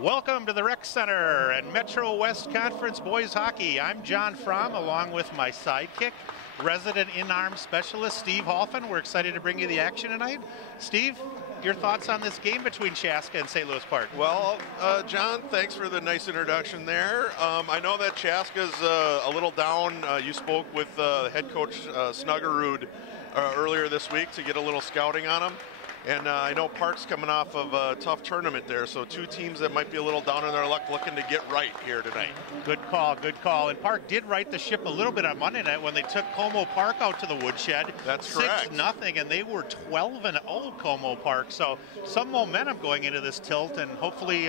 Welcome to the Rec Center and Metro West Conference Boys Hockey. I'm John Fromm along with my sidekick, resident in-arms specialist Steve Holfen. We're excited to bring you the action tonight. Steve, your thoughts on this game between Chaska and St. Louis Park? Well, John, thanks for the nice introduction there. I know that Chaska's a little down. You spoke with head coach Snuggerud earlier this week to get a little scouting on him. And I know Park's coming off of a tough tournament there, so two teams that might be a little down in their luck looking to get right here tonight. Good call, good call. And Park did right the ship a little bit on Monday night when they took Como Park out to the woodshed. That's correct. 6-0, and they were 12-0 Como Park. So some momentum going into this tilt, and hopefully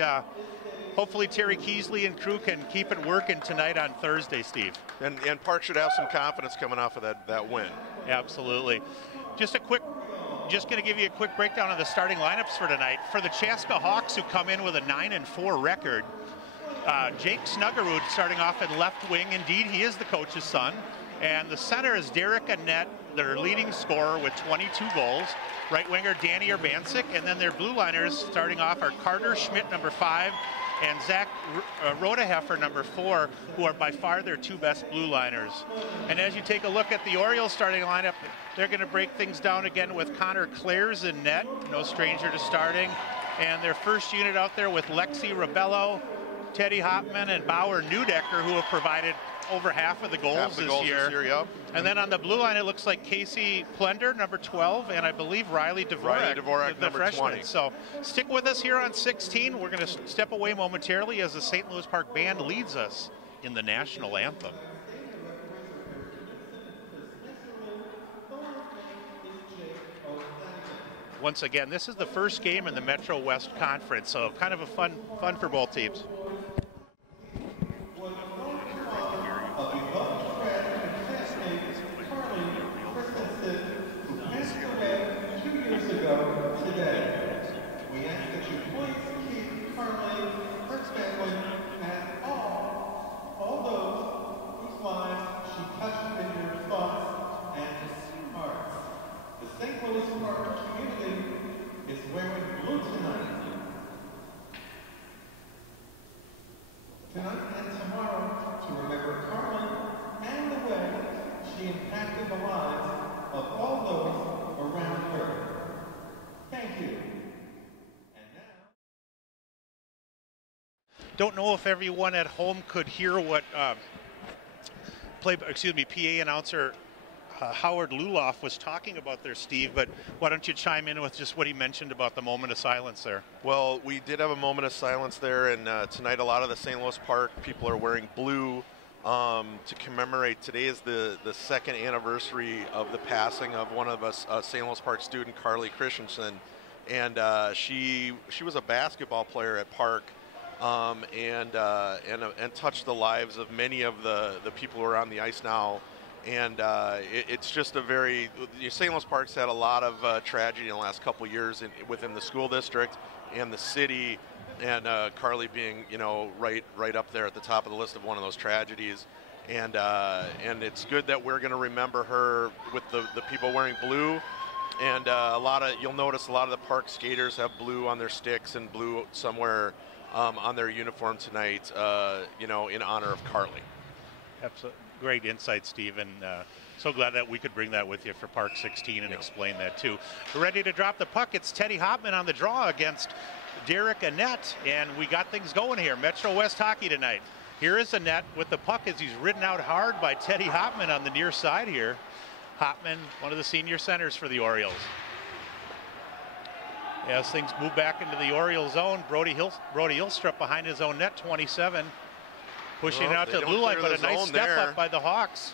Terry Keesley and crew can keep it working tonight on Thursday, Steve. And Park should have some confidence coming off of that win. Absolutely. Just going to give you a quick breakdown of the starting lineups for tonight. For the Chaska Hawks, who come in with a 9-4 record, Jake Snuggerud starting off at left wing. Indeed, he is the coach's son. And the center is Derek Annette, their leading scorer with 22 goals. Right winger Danny Urbancic, and then their blue liners starting off are Carter Schmidt, number 5, and Zach Rodeheffer, number 4, who are by far their two best blue liners. And as you take a look at the Orioles starting lineup, they're going to break things down again with Connor Clares in net, no stranger to starting. And their first unit out there with Lexi Rebello, Teddy Hopman, and Bauer Neudecker, who have provided over half of the goals this year. Yep. And then on the blue line, it looks like Casey Plender, number 12, and I believe Riley Dvorak, number freshman. 20. So stick with us here on 16. We're going to step away momentarily as the St. Louis Park Band leads us in the national anthem. Once again, this is the first game in the Metro West Conference, so kind of a fun for both teams. Don't know if everyone at home could hear what PA announcer Howard Luloff was talking about there, Steve, but why don't you chime in with just what he mentioned about the moment of silence there? Well, we did have a moment of silence there, and tonight a lot of the St. Louis Park people are wearing blue to commemorate. Today is the second anniversary of the passing of one of us, St. Louis Park student, Carly Christensen, and she was a basketball player at Park. And touch the lives of many of the people who are on the ice now. And it's just St. Louis Park's had a lot of tragedy in the last couple of years within the school district and the city, and Carly being, right up there at the top of the list of one of those tragedies. And it's good that we're going to remember her with the people wearing blue. And you'll notice a lot of the Park skaters have blue on their sticks and blue somewhere on their uniform tonight, in honor of Carly. Absolutely. Great insight, Steve, and so glad that we could bring that with you for Park 16 and explain that too. We're ready to drop the puck. It's Teddy Hopman on the draw against Derek Annette, and we got things going here. Metro West hockey tonight. Here is Annette with the puck as he's ridden out hard by Teddy Hopman on the near side here. Hopman, one of the senior centers for the Orioles. As things move back into the Orioles zone, Brody Ilstrup behind his own net, 27. Pushing it out to the blue line, but a nice step up by the Hawks.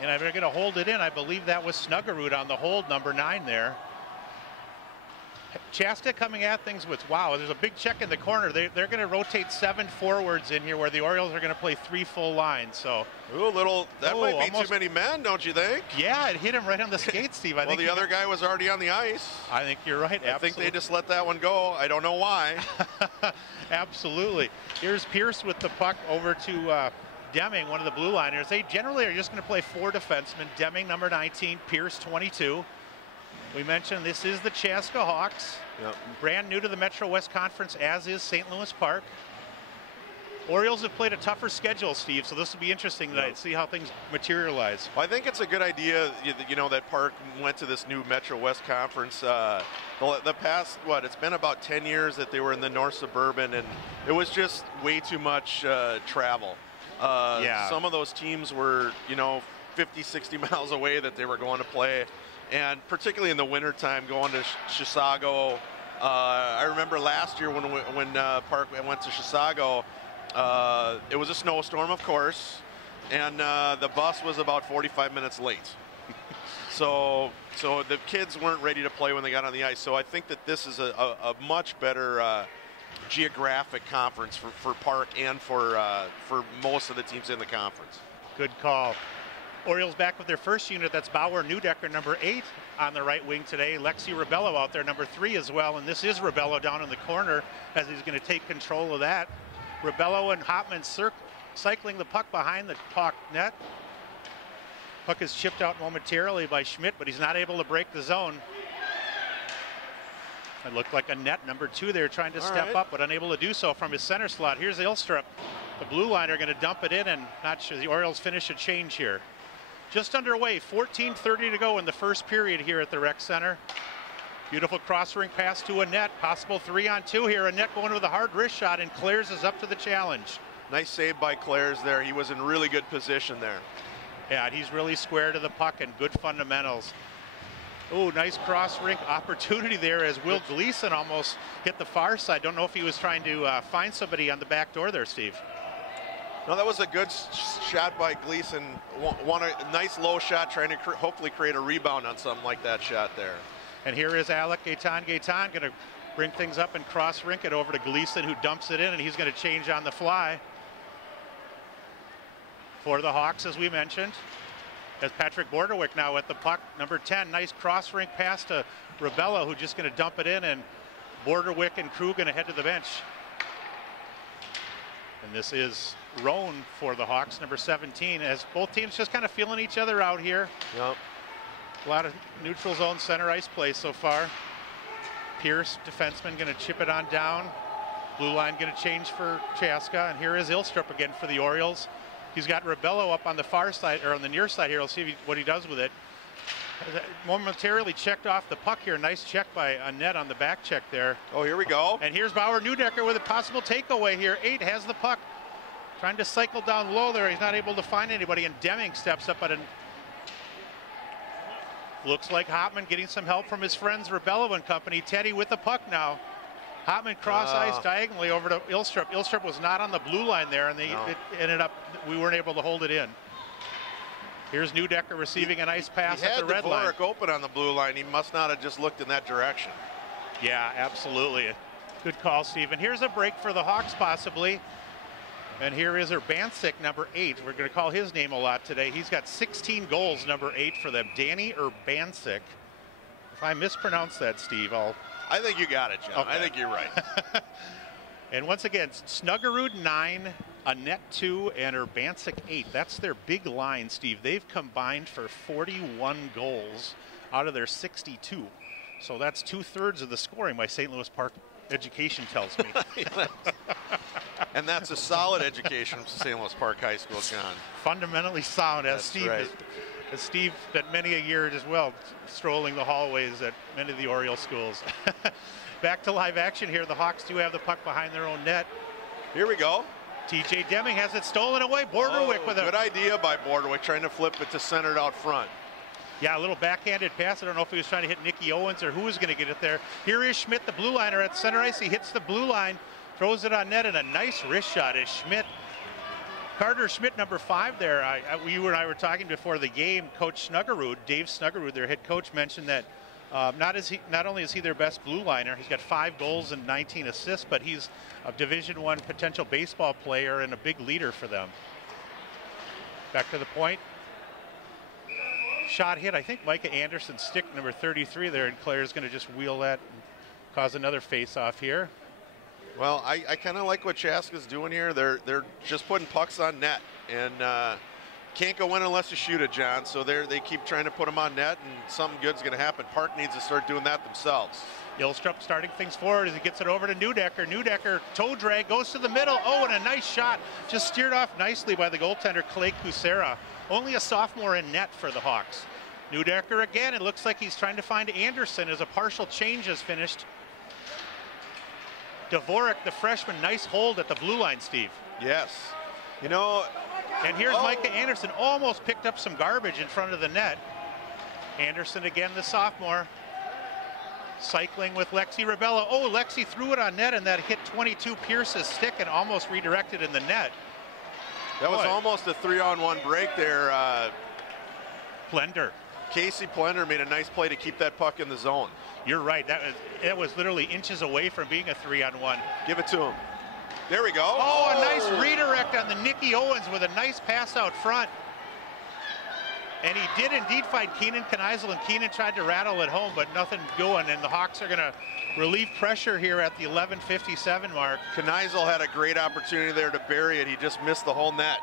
And they're going to hold it in. I believe that was Snuggerud on the hold, number 9 there. Chaska coming at things with, wow, there's a big check in the corner. They're going to rotate 7 forwards in here where the Orioles are going to play 3 full lines. So, that might be too many men, don't you think? Yeah, it hit him right on the skate, Steve. I think the other guy was already on the ice. I think you're right. I think they just let that one go. I don't know why. Absolutely. Here's Pierce with the puck over to Deming, one of the blue liners. They generally are just going to play 4 defensemen. Deming, number 19, Pierce, 22. We mentioned this is the Chaska Hawks. Yep. Brand new to the Metro West Conference, as is St. Louis Park. Orioles have played a tougher schedule, Steve, so this will be interesting tonight. See how things materialize. Well, I think it's a good idea, you know, that Park went to this new Metro West Conference. The past, it's been about 10 years that they were in the North Suburban, and it was just way too much travel. Some of those teams were, 50, 60 miles away that they were going to play, and particularly in the wintertime, going to Chisago. I remember last year when Park went to Chisago, it was a snowstorm, of course, and the bus was about 45 minutes late. So the kids weren't ready to play when they got on the ice. So I think that this is a much better geographic conference for Park and for most of the teams in the conference. Good call. Orioles back with their first unit. That's Bauer Neudecker, number 8 on the right wing today. Lexi Rebello out there, number 3 as well. And this is Rebello down in the corner as he's going to take control of that. Rebello and Hopman cycling the puck behind the Hawk net. Puck is chipped out momentarily by Schmidt, but he's not able to break the zone. It looked like a net, number 2 there, trying to step up, but unable to do so from his center slot. Here's Ilstrup. The blue line are going to dump it in, and not sure the Orioles finish a change here. Just underway, 14:30 to go in the first period here at the Rec Center. Beautiful cross-ring pass to Annette. Possible 3-on-2 here. Annette going with a hard wrist shot, and Clares is up to the challenge. Nice save by Clares there. He was in really good position there. Yeah, he's really square to the puck and good fundamentals. Oh, nice cross-rink opportunity there as Will Gleason almost hit the far side. Don't know if he was trying to find somebody on the back door there, Steve. No, that was a good shot by Gleason. A nice low shot, trying to hopefully create a rebound on something like that shot there. And here is Alec Gaetan. Gaetan going to bring things up and cross-rink it over to Gleason, who dumps it in, and he's going to change on the fly. For the Hawks, as we mentioned, as Patrick Borderwick now at the puck, number 10. Nice cross-rink pass to Rebello, who's just going to dump it in, and Borderwick and crew going to head to the bench. And this is Roan for the Hawks, number 17, as both teams just kind of feeling each other out here. Yep. A lot of neutral zone center ice play so far. Pierce, defenseman, going to chip it on down. Blue line going to change for Chaska, and here is Ilstrup again for the Orioles. He's got Rebello up on the far side, or on the near side here. We'll see what he does with it. Momentarily checked off the puck here. Nice check by Annette on the back check there. Oh, here we go. And here's Bauer Neudecker with a possible takeaway here. 8 has the puck. Trying to cycle down low there. He's not able to find anybody, and Deming steps up at an... Looks like Hopman getting some help from his friends Rebello and company. Teddy with the puck now. Hopman cross ice diagonally over to Ilstrup. Ilstrup was not on the blue line there, and it ended up, we weren't able to hold it in. Here's Neudecker receiving a nice pass at the red line. He had the open on the blue line. He must not have just looked in that direction. Yeah, absolutely. Good call, Steve. And here's a break for the Hawks possibly. And here is Urbansic, number 8. We're going to call his name a lot today. He's got 16 goals, number 8 for them. Danny Urbansic. If I mispronounce that, Steve, I think you got it, John. Okay. I think you're right. And once again, Snuggerud 9, Annette 2, and Urbansic 8. That's their big line, Steve. They've combined for 41 goals out of their 62. So that's 2/3 of the scoring by St. Louis Park Education tells me. And that's a solid education from St. Louis Park High School, John. Fundamentally sound, as Steve spent many a year as well, strolling the hallways at many of the Oriole schools. Back to live action here. The Hawks do have the puck behind their own net. Here we go. TJ Deming has it stolen away. Borderwick with a good idea by Borderwick, trying to flip it to centered out front. Yeah, a little backhanded pass. I don't know if he was trying to hit Nicky Owens or who was going to get it there. Here is Schmidt, the blue liner at center ice. He hits the blue line, throws it on net, and a nice wrist shot is Schmidt. Carter Schmidt, number 5 there. You and I were talking before the game. Coach Snuggerud, Dave Snuggerud, their head coach, mentioned that not only is he their best blue liner, he's got 5 goals and 19 assists, but he's a Division I potential baseball player and a big leader for them. Back to the point. Shot hit, I think Micah Anderson's stick, number 33 there, and Claire's going to just wheel that and cause another face-off here. Well, I kind of like what Chaska's doing here. They're just putting pucks on net, and can't go in unless you shoot it, John. So they keep trying to put them on net, and something good's going to happen. Park needs to start doing that themselves. Ilstrup starting things forward as he gets it over to Neudecker. Neudecker, toe drag, goes to the middle. Oh, and a nice shot. Just steered off nicely by the goaltender, Clay Kucera. Only a sophomore in net for the Hawks. Neudecker again. It looks like he's trying to find Anderson as a partial change is finished. Dvorak, the freshman, nice hold at the blue line, Steve. Yes. You know. And here's Micah Anderson, almost picked up some garbage in front of the net. Anderson again, the sophomore. Cycling with Lexi Rebello. Oh, Lexi threw it on net, and that hit 22 Pierce's stick and almost redirected in the net. That was almost a 3-on-1 break there. Plender. Casey Plender made a nice play to keep that puck in the zone. You're right. That was literally inches away from being a 3-on-1. Give it to him. There we go. Oh, a nice redirect on the Nicky Owens with a nice pass out front. And he did indeed find Keenan Kneisel, and Keenan tried to rattle it home, but nothing going. And the Hawks are going to relieve pressure here at the 11:57 mark. Kneisel had a great opportunity there to bury it. He just missed the whole net.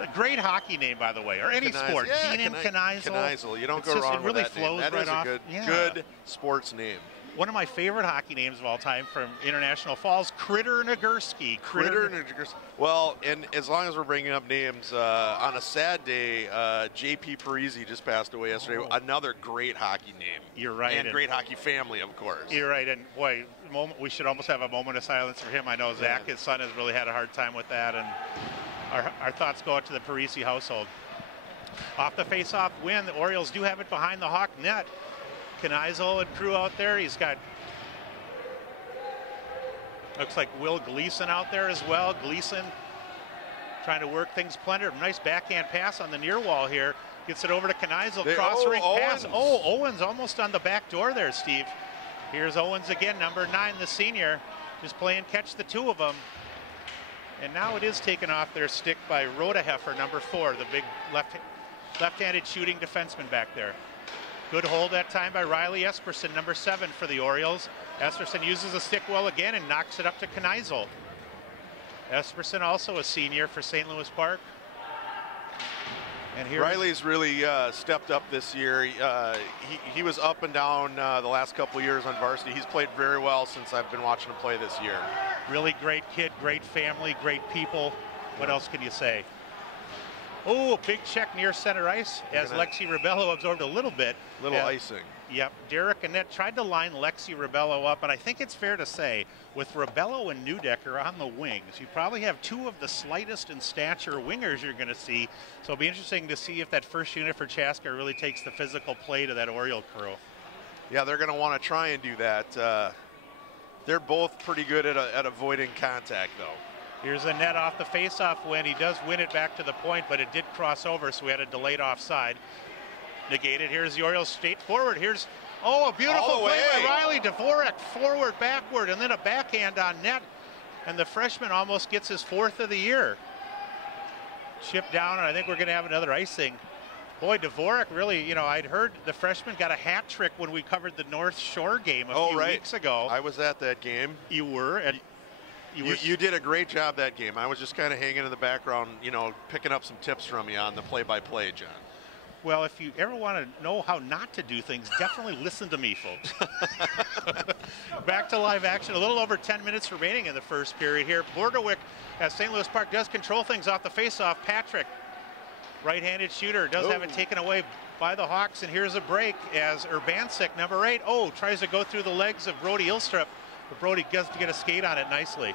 A great hockey name, by the way, or any sport. Yeah, Keenan Kneisel. Kneisel. You don't go wrong with that name. That is a good sports name. One of my favorite hockey names of all time from International Falls, Critter Nagurski. Critter Nagurski. Well, and as long as we're bringing up names, on a sad day, J.P. Parisi just passed away yesterday. Another great hockey name. You're right. And great hockey family, of course. You're right. And boy, we should almost have a moment of silence for him. I know Zach, his son, has really had a hard time with that. And our thoughts go out to the Parisi household. Off the face-off win, the Orioles do have it behind the Hawk net. Kneisel and crew out there. He's got, looks like Will Gleason out there as well. Gleason trying to work things. Plender, nice backhand pass on the near wall here. Gets it over to Kneisel, cross-ring pass. Oh, Owens almost on the back door there, Steve. Here's Owens again, number 9, the senior, just playing catch the two of them. And now it is taken off their stick by Rodeheffer, number 4, the big left-handed shooting defenseman back there. Good hold that time by Riley Esperson, number 7 for the Orioles. Esperson uses the stick well again and knocks it up to Kneisel. Esperson also a senior for St. Louis Park. And here Riley's really stepped up this year. He was up and down the last couple of years on varsity. He's played very well since I've been watching him play this year. Really great kid, great family, great people. What else can you say? Oh, big check near center ice as Lexi Rebello absorbed a little bit. Icing. Yep, Derek Annette tried to line Lexi Rebello up, and I think it's fair to say, with Rebello and Neudecker on the wings, you probably have 2 of the slightest in stature wingers you're going to see. So it'll be interesting to see if that first unit for Chaska really takes the physical play to that Oriole crew. Yeah, they're going to want to try and do that. They're both pretty good at avoiding contact, though. Here's a net off the face-off win. He does win it back to the point, but it did cross over, so we had a delayed offside. Negated. Here's the Orioles straight forward. Here's, a beautiful play by Riley Dvorak, forward, backward, and then a backhand on net. And the freshman almost gets his 4th of the year. Chipped down, and I think we're going to have another icing. Boy, Dvorak really, I'd heard the freshman got a hat trick when we covered the North Shore game a few weeks ago. I was at that game. You were? And you did a great job that game. I was just kind of hanging in the background, picking up some tips from you on the play-by-play, John. Well, if you ever want to know how not to do things, definitely listen to me, folks. Back to live action. A little over 10 minutes remaining in the first period here. Bordewick, as St. Louis Park does control things off the faceoff. Patrick, right-handed shooter, does have it taken away by the Hawks. And here's a break as Urbancic, number 8, tries to go through the legs of Brody Ilstrup. But Brody gets to get a skate on it nicely.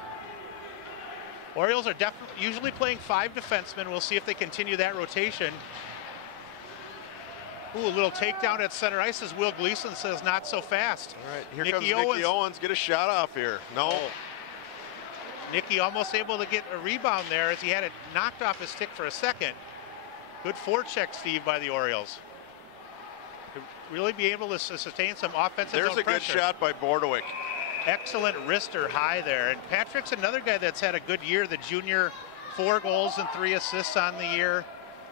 Orioles are usually playing 5 defensemen. We'll see if they continue that rotation. Ooh, a little takedown at center ice as Will Gleason says not so fast. All right, here comes Nicky Owens. Get a shot off here. No. Nicky almost able to get a rebound there as he had it knocked off his stick for a second. Good forecheck, Steve, by the Orioles. To really be able to sustain some offensive There's a pressure. Good shot by Bordewick. Excellent wrister high there. And Patrick's another guy that's had a good year. The junior, 4 goals and 3 assists on the year.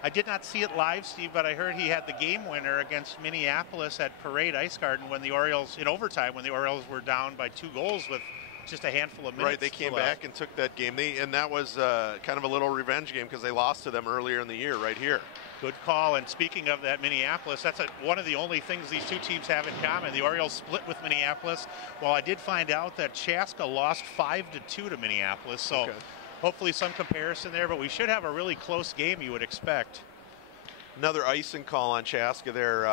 I did not see it live, Steve, but I heard he had the game winner against Minneapolis at Parade Ice Garden when the Orioles, in overtime, when the Orioles were down by 2 goals with just a handful of minutes. Right, they came back and took that game. And that was kind of a little revenge game because they lost to them earlier in the year right here. Good call. And speaking of that, Minneapolis, that's one of the only things these two teams have in common. The Orioles split with Minneapolis. Well, I did find out that Chaska lost 5-2 to Minneapolis. So hopefully some comparison there, but we should have a really close game, you would expect. Another icing call on Chaska there.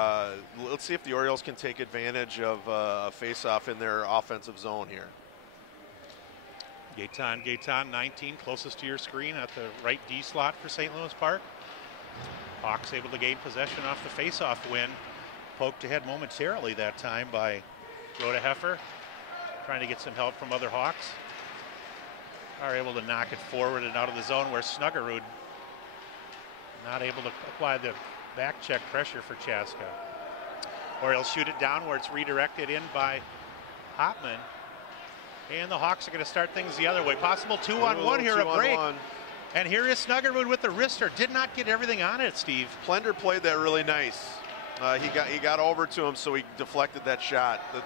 Let's see if the Orioles can take advantage of a face-off in their offensive zone here. Gaetan, 19, closest to your screen at the right D slot for St. Louis Park. Hawks able to gain possession off the face-off win. Poked ahead momentarily that time by Rhoda Heffer. Trying to get some help from other Hawks. Are able to knock it forward and out of the zone where Snuggerud not able to apply the back check pressure for Chaska. Orioles shoot it down where it's redirected in by Hopman. And the Hawks are going to start things the other way. Possible 2-on-1 here, a break. And here is Snuggerud with the wrister. Did not get everything on it, Steve. Plender played that really nice. He got over to him, so he deflected that shot. The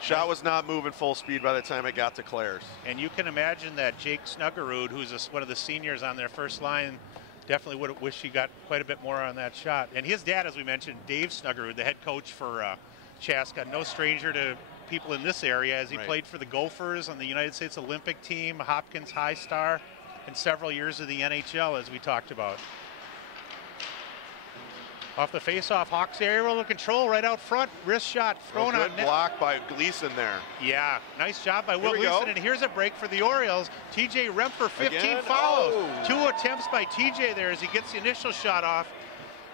shot was not moving full speed by the time it got to Claire's. And you can imagine that Jake Snuggerud, who's one of the seniors on their first line, definitely would have wished he got quite a bit more on that shot. And his dad, as we mentioned, Dave Snuggerud, the head coach for Chaska, no stranger to people in this area, as he played for the Gophers on the United States Olympic team, Hopkins High Star, and several years of the NHL, as we talked about. Off the face-off, Hawks are able to control right out front. Wrist shot thrown on net. Good block by Gleason there. Yeah, nice job by Will Gleason. And here's a break for the Orioles. TJ Remper, 15 follows. 2 attempts by TJ there as he gets the initial shot off.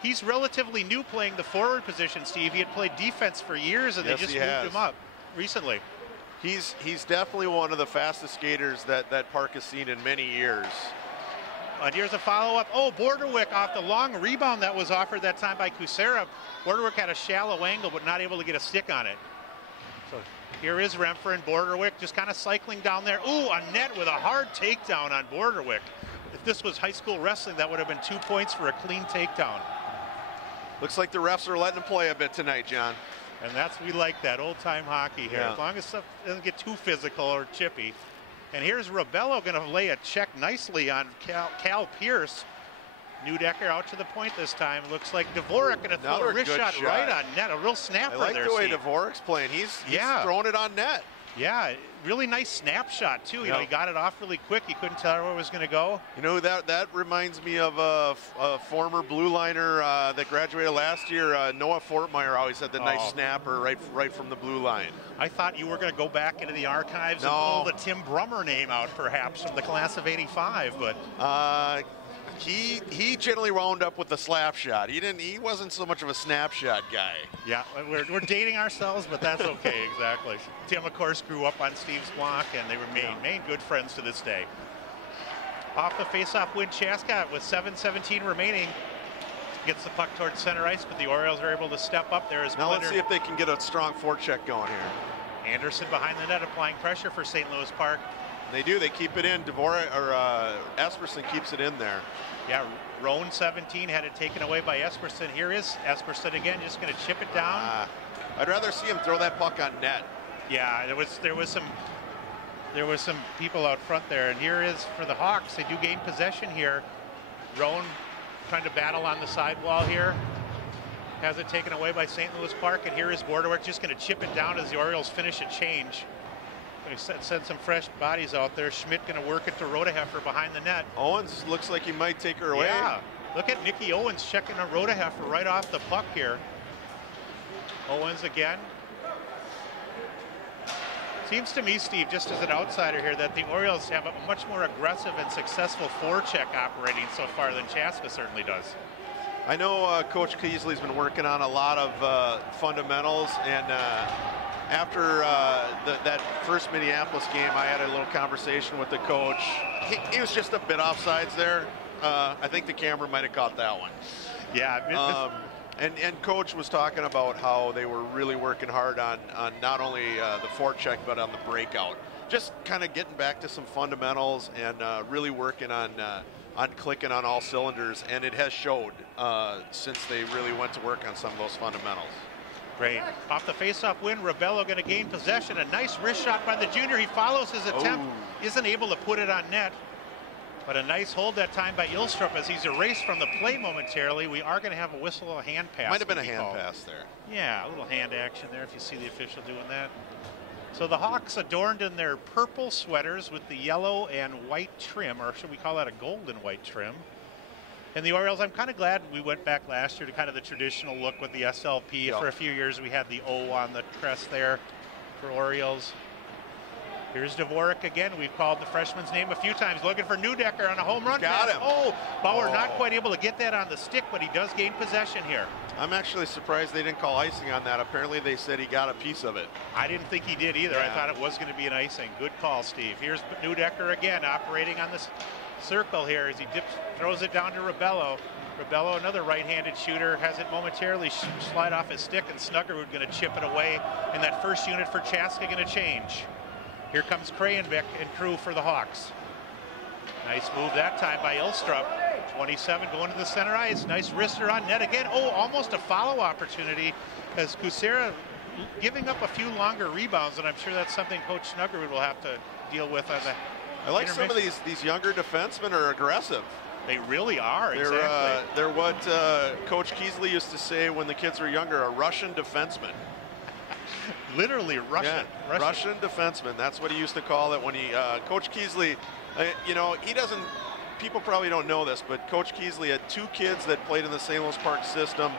He's relatively new playing the forward position, Steve. He had played defense for years, and they just moved him up recently. He's definitely one of the fastest skaters that Park has seen in many years. And here's a follow-up. Oh, Borderwick off the long rebound that was offered that time by Kucera. Borderwick had a shallow angle, but not able to get a stick on it. So here is Remfer and Borderwick just kind of cycling down there. Ooh, a net with a hard takedown on Borderwick. If this was high school wrestling, that would have been 2 points for a clean takedown. Looks like the refs are letting him play a bit tonight, John. And we like that old-time hockey here, as long as stuff doesn't get too physical or chippy. And here's Rebello going to lay a check nicely on Cal Pierce. Neudecker out to the point this time. Looks like Dvorak going to throw a wrist shot right on net. A real snapper there. I like the way Dvorak's playing. He's throwing it on net. Yeah, really nice snapshot too. You know, he got it off really quick. He couldn't tell where it was going to go. You know, that reminds me of a former blue liner that graduated last year. Noah Fortmeyer always had the nice snapper right from the blue line. I thought you were going to go back into the archives and pull the Tim Brummer name out, perhaps from the class of '85, but he generally wound up with the slap shot. He wasn't so much of a snapshot guy. Yeah, we're dating ourselves, but that's okay. Exactly. Tim, of course, grew up on Steve's block, and they remain good friends to this day. Off the face-off win, Chaska with 7:17 remaining gets the puck towards center ice, but the Orioles are able to step up there. Now let's see if they can get a strong forecheck going here. Anderson behind the net applying pressure for St. Louis Park. They do. They keep it in. Esperson keeps it in there. Yeah, Roan 17 had it taken away by Esperson. Here is Esperson again, just going to chip it down. I'd rather see him throw that puck on net. Yeah, there was some people out front there, and here is for the Hawks. They do gain possession here. Roan trying to battle on the sidewall here. Has it taken away by St. Louis Park, and here is Borderwick just going to chip it down as the Orioles finish a change. They send some fresh bodies out there. Schmidt going to work it to Rodeheffer behind the net. Owens looks like he might take her away. Yeah, look at Nicky Owens checking a Rodeheffer right off the puck here. Owens again. Seems to me, Steve, just as an outsider here, that the Orioles have a much more aggressive and successful forecheck operating so far than Chaska certainly does. I know Coach Keasley's been working on a lot of fundamentals, and after that first Minneapolis game, I had a little conversation with the coach. He was just a bit offsides there. I think the camera might have caught that one. Yeah. And Coach was talking about how they were really working hard on not only the forecheck, but on the breakout. Just kind of getting back to some fundamentals and really working on clicking on all cylinders. And it has showed since they really went to work on some of those fundamentals. Great. Off the face-off win, Rebello going to gain possession. A nice wrist shot by the junior. He follows his attempt, isn't able to put it on net. But a nice hold that time by Ilstrup as he's erased from the play momentarily. We are going to have a whistle, a hand pass. Might have been a hand pass there. Yeah, a little hand action there if you see the official doing that. So the Hawks adorned in their purple sweaters with the yellow and white trim, or should we call that a gold and white trim? And the Orioles, I'm kind of glad we went back last year to kind of the traditional look with the SLP. Yep. For a few years we had the O on the crest there for Orioles. Here's Dvorak again. We've called the freshman's name a few times, looking for Neudecker on a home run. Got him. Oh, Bauer not quite able to get that on the stick, but he does gain possession here. I'm actually surprised they didn't call icing on that. Apparently they said he got a piece of it. I didn't think he did either. Yeah. I thought it was going to be an icing. Good call, Steve. Here's Neudecker again, operating on this circle here as he throws it down to Rebello. Rebello, another right-handed shooter, has it momentarily slide off his stick, and Snuggerud going to chip it away. And that first unit for Chaska going to change. Here comes Krayenbeck and crew for the Hawks. Nice move that time by Ilstrup. 27 going to the center ice. Nice wrister on net again. Oh, almost a follow opportunity as Kucera giving up a few longer rebounds, and I'm sure that's something Coach Snuggerud will have to deal with on the I like some of these younger defensemen are aggressive. They really are. They're, exactly. They're what Coach Keesley used to say when the kids were younger, a Russian defenseman. Literally Russian. Yeah, Russian defenseman. That's what he used to call it when he, Coach Keesley, you know, he doesn't, people probably don't know this, but Coach Keesley had 2 kids that played in the St. Louis Park system.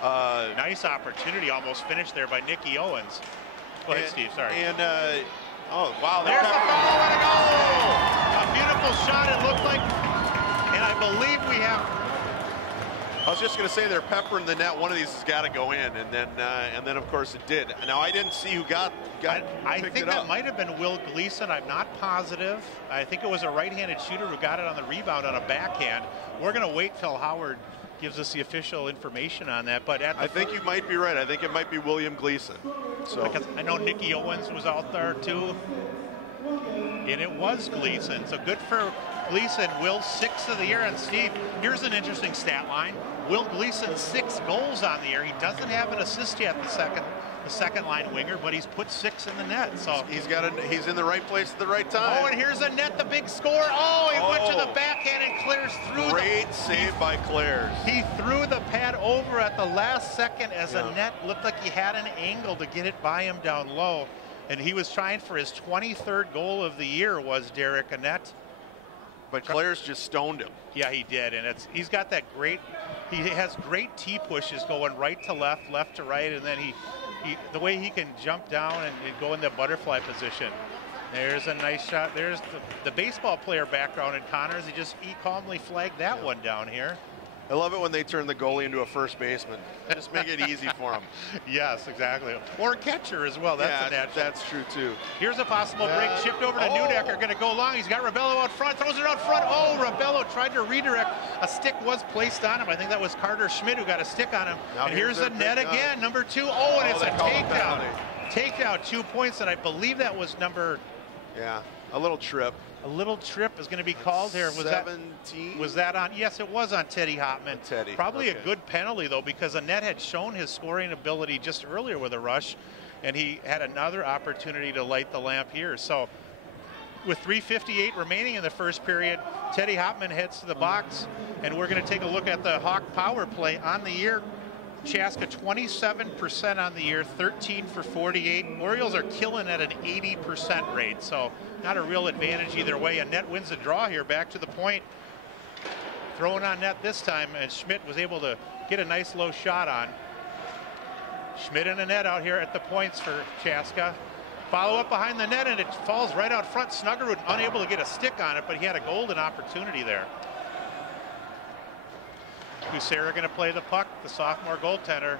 Nice opportunity almost finished there by Nicky Owens. Go ahead, Steve, sorry. And, oh, wow. There's the follow and a goal! A beautiful shot, it looked like, and I believe we have. I was just going to say they're peppering the net. One of these has got to go in, and then of course it did. Now I didn't see who got I picked think it that up. might have been Will Gleason. I'm not positive. I think it was a right-handed shooter who got it on the rebound on a backhand. We're going to wait till Howard gives us the official information on that. But I think you might be right. I think it might be William Gleason. So because I know Nicky Owens was out there too, and it was Gleason. So good for Gleason. Will 6th of the year. And Steve, here's an interesting stat line. Will Gleason 6 goals on the year. He doesn't have an assist yet, the second line winger, but he's put 6 in the net. So he's in the right place at the right time. Oh, and here's a net, the big score. Oh, he went to the backhand and clears through. Great save by Clares. He threw the pad over at the last second as a net looked like he had an angle to get it by him down low. And he was trying for his 23rd goal of the year, was Derek Annette. But Clares just stoned him. Yeah, he did, and he's got that great. He has great T pushes going right to left, left to right, and then he the way he can jump down and go in the butterfly position. There's a nice shot. There's the baseball player background in Connors. He calmly flagged that one down here. I love it when they turn the goalie into a first baseman. Just make it easy for him. Yes, exactly. Or a catcher as well. That's a natural. That's true too. Here's a possible break. Shipped over to Neudecker. Going to go long. He's got Rebello out front. Throws it out front. Oh, Rebello tried to redirect. A stick was placed on him. I think that was Carter Schmidt who got a stick on him. Now and here's the net again. Number 2. Oh, and it's a takedown. Takedown, 2 points, and I believe that was number. Yeah, a little trip. A little trip is going to be called here. Was 17? Was that on? Yes, it was on Teddy Hopman. Teddy. Probably a good penalty, though, because Annette had shown his scoring ability just earlier with a rush, and he had another opportunity to light the lamp here. So with 3:58 remaining in the first period, Teddy Hopman heads to the box, and we're going to take a look at the Hawk power play on the year. Chaska 27% on the year, 13 for 48. Orioles are killing at an 80% rate, so not a real advantage either way. Annette wins the draw here, back to the point. Throwing on net this time, and Schmidt was able to get a nice low shot on. Schmidt and Annette out here at the points for Chaska. Follow up behind the net, and it falls right out front. Snuggerud unable to get a stick on it, but he had a golden opportunity there. Kucera going to play the puck, the sophomore goaltender.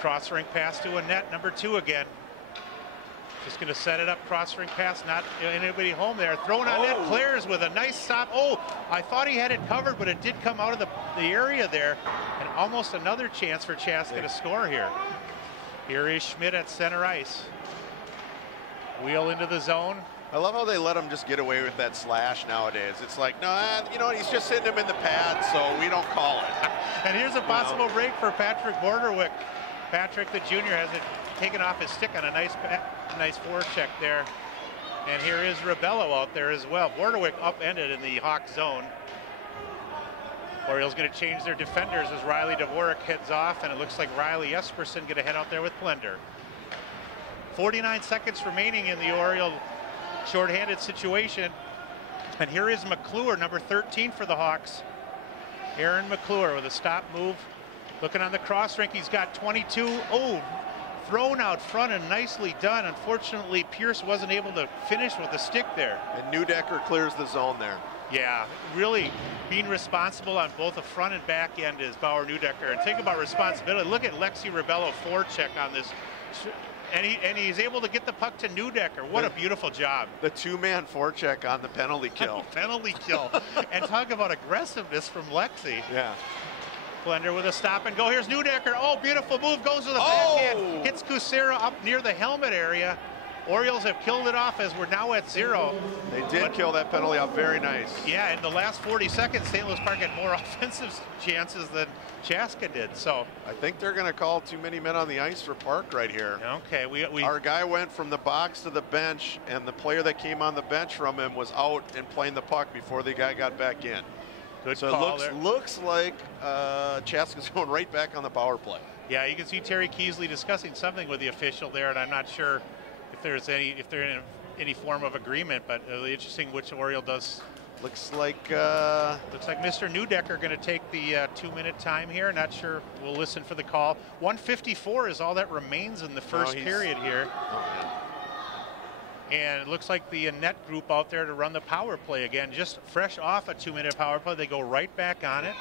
Cross-ring pass to Annette, number 2 again. Just going to set it up, cross-ring pass, not anybody home there. Throwing on net, Clares with a nice stop. Oh, I thought he had it covered, but it did come out of the area there. And almost another chance for Chaska to score here. Here is Schmidt at center ice. Wheel into the zone. I love how they let him just get away with that slash nowadays. It's like, no, you know what, he's just hitting him in the pad, so we don't call it. And here's a possible break for Patrick Borderwick. Patrick, the junior, has it taken off his stick on a nice forecheck there. And here is Rebello out there as well. Borderwick upended in the Hawk zone. Orioles going to change their defenders as Riley Dvorak heads off, and it looks like Riley Jesperson going to head out there with Plender. 49 seconds remaining in the Oriole shorthanded situation. And here is McClure, number 13 for the Hawks. Aaron McClure with a stop move. Looking on the cross rink, he's got 22. Oh, thrown out front and nicely done. Unfortunately, Pierce wasn't able to finish with the stick there. And Neudecker clears the zone there. Yeah, really being responsible on both the front and back end is Bauer Neudecker. And think about responsibility. Look at Lexi Rebello forecheck on this. And he's able to get the puck to Neudecker. What a beautiful job. The two-man forecheck on the penalty kill. Penalty kill. And talk about aggressiveness from Lexi. Yeah. Blender with a stop and go. Here's Neudecker. Oh, beautiful move. Goes to the backhand. Hits Kucera up near the helmet area. Orioles have killed it off as we're now at 0. They did kill that penalty off. Very nice. Yeah, in the last 40 seconds, St. Louis Park had more offensive chances than Chaska did. So I think they're going to call too many men on the ice for Park right here. Okay, our guy went from the box to the bench, and the player that came on the bench from him was out and playing the puck before the guy got back in. Good so call it looks like Chaska's going right back on the power play. Yeah, you can see Terry Keesley discussing something with the official there, and I'm not sure if they're in any form of agreement, but really interesting which Oriole does. Looks like Mr. Neudecker going to take the 2-minute time here. Not sure. We'll listen for the call. 1:54 is all that remains in the first period here. And it looks like the net group out there to run the power play again, just fresh off a 2-minute power play. They go right back on it.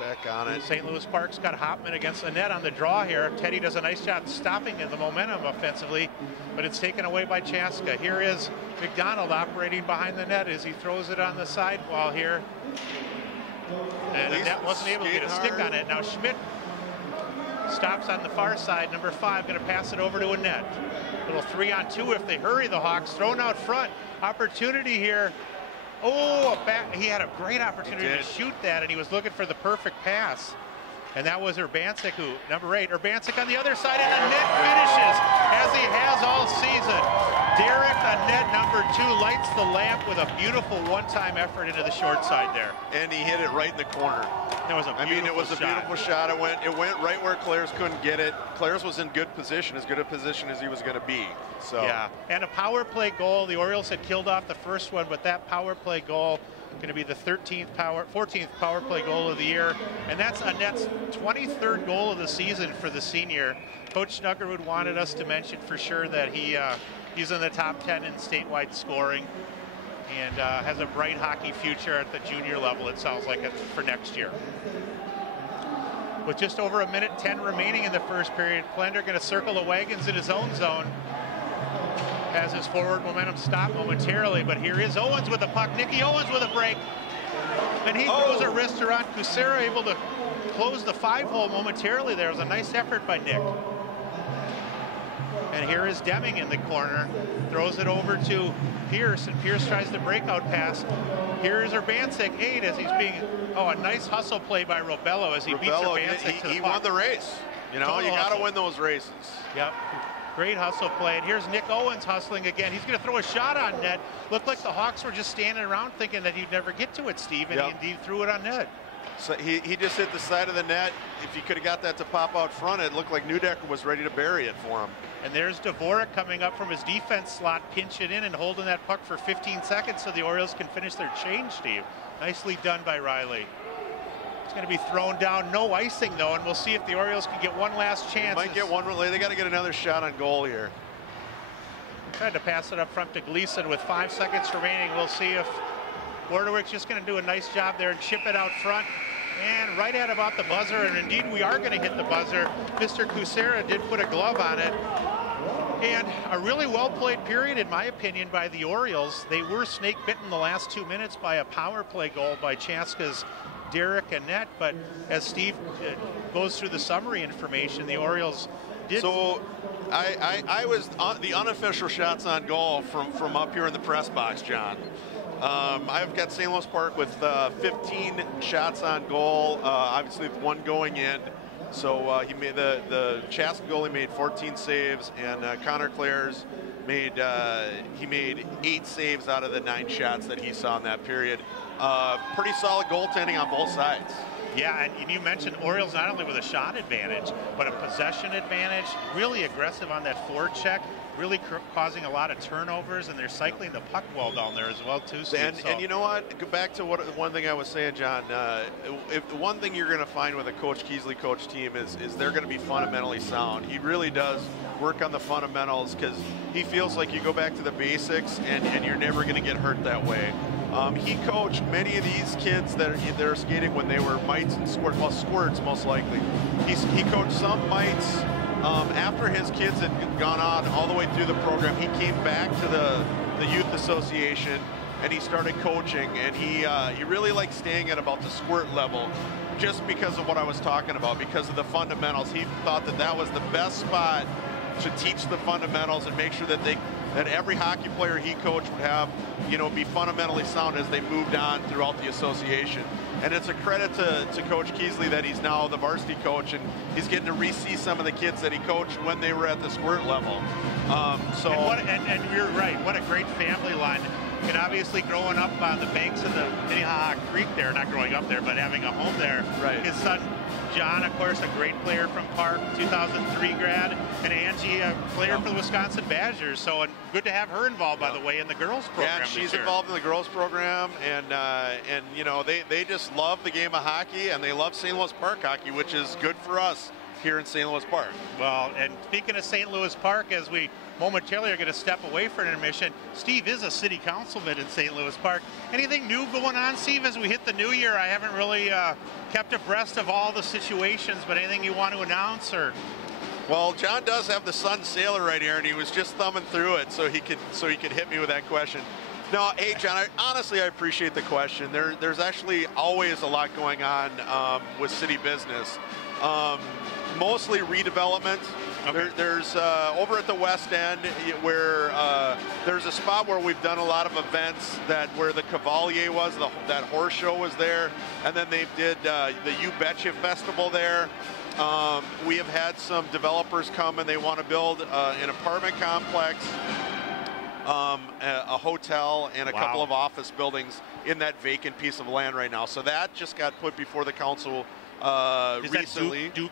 St. Louis Park's got Hopman against the net on the draw here. Teddy does a nice job stopping the momentum offensively, but it's taken away by Chaska. Here is McDonald operating behind the net as he throws it on the sidewall here. And the net wasn't able to get a stick on it. Now Schmidt stops on the far side, number 5, going to pass it over to Annette. Little 3-on-2 if they hurry, the Hawks. Thrown out front. Opportunity here. Oh, he had a great opportunity to shoot that, and he was looking for the perfect pass. And that was Urbancic, who, number 8, Urbancic on the other side, and Annette finishes, as he has all season. Derek Annette, number 2, lights the lamp with a beautiful one-time effort into the short side there. And he hit it right in the corner. It was a beautiful shot. It went right where Clares couldn't get it. Clares was in good position, as good a position as he was going to be. So yeah, and a power play goal. The Orioles had killed off the first one, but that power play goal going to be the 14th power play goal of the year, and that's Annette's 23rd goal of the season for the senior. Coach Snuggerwood wanted us to mention for sure that he's in the top 10 in statewide scoring, and has a bright hockey future at the junior level, it sounds like, for next year. With just over 1:10 remaining in the first period, Plender going to circle the wagons in his own zone. Has his forward momentum stop momentarily, but here is Owens with the puck. Nicky Owens with a break. And he throws a wrister on Kucera, able to close the 5-hole momentarily. There was a nice effort by Nick. And here is Deming in the corner. Throws it over to Pierce, and Pierce tries the breakout pass. Here's Urbancic, 8, as he's being, a nice hustle play by Robello as he beats Urbancic to the puck. He won the race. You know, you got to win those races. Yep. Great hustle play. And here's Nick Owens hustling again. He's going to throw a shot on net. Looked like the Hawks were just standing around thinking that he'd never get to it, Steve, and he indeed threw it on net. So he just hit the side of the net. If he could have got that to pop out front, it looked like Neudecker was ready to bury it for him. And there's Dvorak coming up from his defense slot, pinch it in and holding that puck for 15 seconds so the Orioles can finish their change, Steve. Nicely done by Riley. It's going to be thrown down, no icing though, and we'll see if the Orioles can get one last chance. Might get one. They got to get another shot on goal here. Tried to pass it up front to Gleason with 5 seconds remaining. We'll see if Borderwick's just going to do a nice job there and chip it out front. And right at about the buzzer, and indeed we are going to hit the buzzer. Mr. Kucera did put a glove on it. And a really well-played period, in my opinion, by the Orioles. They were snake-bitten the last 2 minutes by a power play goal by Chaska's Derek Annette, but as Steve goes through the summary information, the Orioles did. So I was on the unofficial shots on goal from up here in the press box, John. I've got St. Louis Park with 15 shots on goal, obviously with one going in. So he made the Chaska goalie made 14 saves, and Connor Clares made 8 saves out of the 9 shots that he saw in that period. Pretty solid goaltending on both sides. Yeah, and you mentioned Orioles not only with a shot advantage, but a possession advantage, really aggressive on that forecheck, really causing a lot of turnovers, and they're cycling the puck well down there as well, too, Steve. And you know what? Go back to one thing I was saying, John. If the one thing you're going to find with a Coach Keesley coach team is they're going to be fundamentally sound. He really does work on the fundamentals because he feels like you go back to the basics and you're never going to get hurt that way. He coached many of these kids that are skating when they were mites and squirts, well, squirts most likely. He coached some mites. After his kids had gone on all the way through the program, he came back to the youth association and he started coaching, and he really liked staying at about the squirt level just because of what I was talking about, because of the fundamentals. He thought that was the best spot to teach the fundamentals and make sure that every hockey player he coached would have, be fundamentally sound as they moved on throughout the association. And it's a credit to Coach Keesley that he's now the varsity coach, and he's getting to re-see some of the kids that he coached when they were at the squirt level. And you're right, what a great family line. And obviously growing up on the banks of the Minnehaha Creek there, not growing up there, but having a home there. Right. His son, John, of course, a great player from Park, 2003 grad, and Angie, a player for the Wisconsin Badgers. So good to have her involved, by the way, in the girls program. Yeah, she's involved in the girls program, and they just love the game of hockey, and they love St. Louis Park hockey, which is good for us here in St. Louis Park. Well, and speaking of St. Louis Park, as we momentarily are going to step away for an intermission, Steve is a city councilman in St. Louis Park. Anything new going on, Steve, as we hit the new year? I haven't really kept abreast of all the situations, but anything you want to announce? Or? Well, John does have the Sun Sailor right here, and he was just thumbing through it so he could hit me with that question. No, hey, John, honestly, I appreciate the question. There's actually always a lot going on with city business. Mostly redevelopment. Okay. There's over at the West End where there's a spot where we've done a lot of events where the Cavalier was, that horse show was there, and then they did the You Betcha Festival there. We have had some developers come and they want to build an apartment complex, a hotel, and a couple of office buildings in that vacant piece of land right now. So that just got put before the council recently. Duke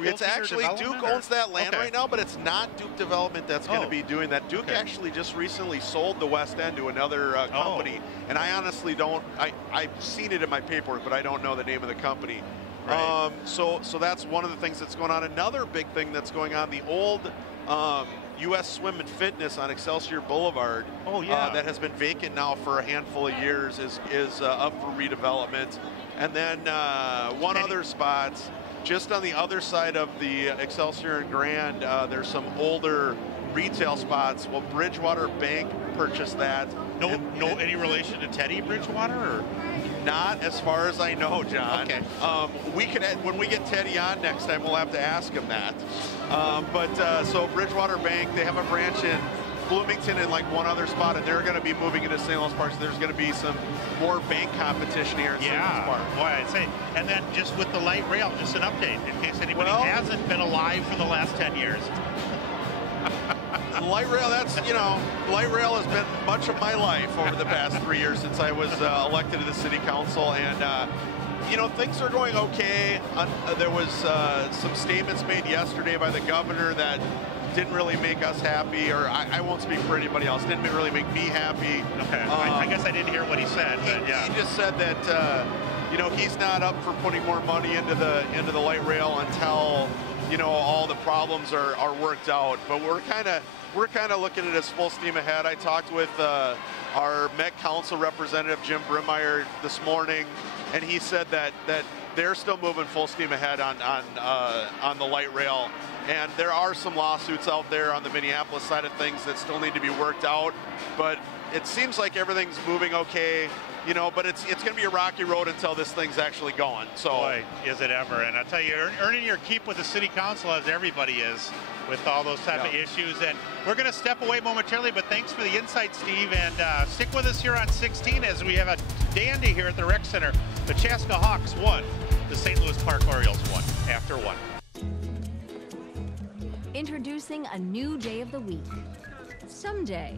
it's actually Duke owns that land right now, but it's not Duke Development that's going to be doing that. Duke actually just recently sold the West End to another company, and I honestly don't. I've seen it in my paperwork, but I don't know the name of the company. Right. So that's one of the things that's going on. Another big thing that's going on: the old U.S. Swim and Fitness on Excelsior Boulevard. That has been vacant now for a handful of years is up for redevelopment. And then one other spot, just on the other side of the Excelsior and Grand, there's some older retail spots. Well, Bridgewater Bank purchased that. Any relation to Teddy Bridgewater? Or? Not as far as I know, John. Okay. When we get Teddy on next time, we'll have to ask him that. So Bridgewater Bank, they have a branch in Bloomington and like one other spot, and they're going to be moving into St. Louis Park, so there's going to be some more bank competition here in St. Louis Park. Boy, I'd say. And then just with the light rail, just an update in case anybody hasn't been alive for the last 10 years. Light rail, light rail has been much of my life over the past 3 years since I was elected to the city council, and things are going okay. There was some statements made yesterday by the governor that didn't really make us happy, or I won't speak for anybody else, didn't really make me happy. Okay, I guess I didn't hear what he said. He just said that he's not up for putting more money into the light rail until all the problems are worked out. But we're kind of looking at it as full steam ahead. I talked with our Met Council representative Jim Brimmeyer this morning, and he said that they're still moving full steam ahead on the light rail. And there are some lawsuits out there on the Minneapolis side of things that still need to be worked out, but it seems like everything's moving okay, but it's going to be a rocky road until this thing's actually going. So, boy, is it ever. And I'll tell you, earning your keep with the city council, as everybody is, with all those type of issues. And we're going to step away momentarily, but thanks for the insight, Steve, and stick with us here on 16 as we have a dandy here at the Rec Center. The Chaska Hawks won, the St. Louis Park Orioles won after 1. Introducing a new day of the week. Someday.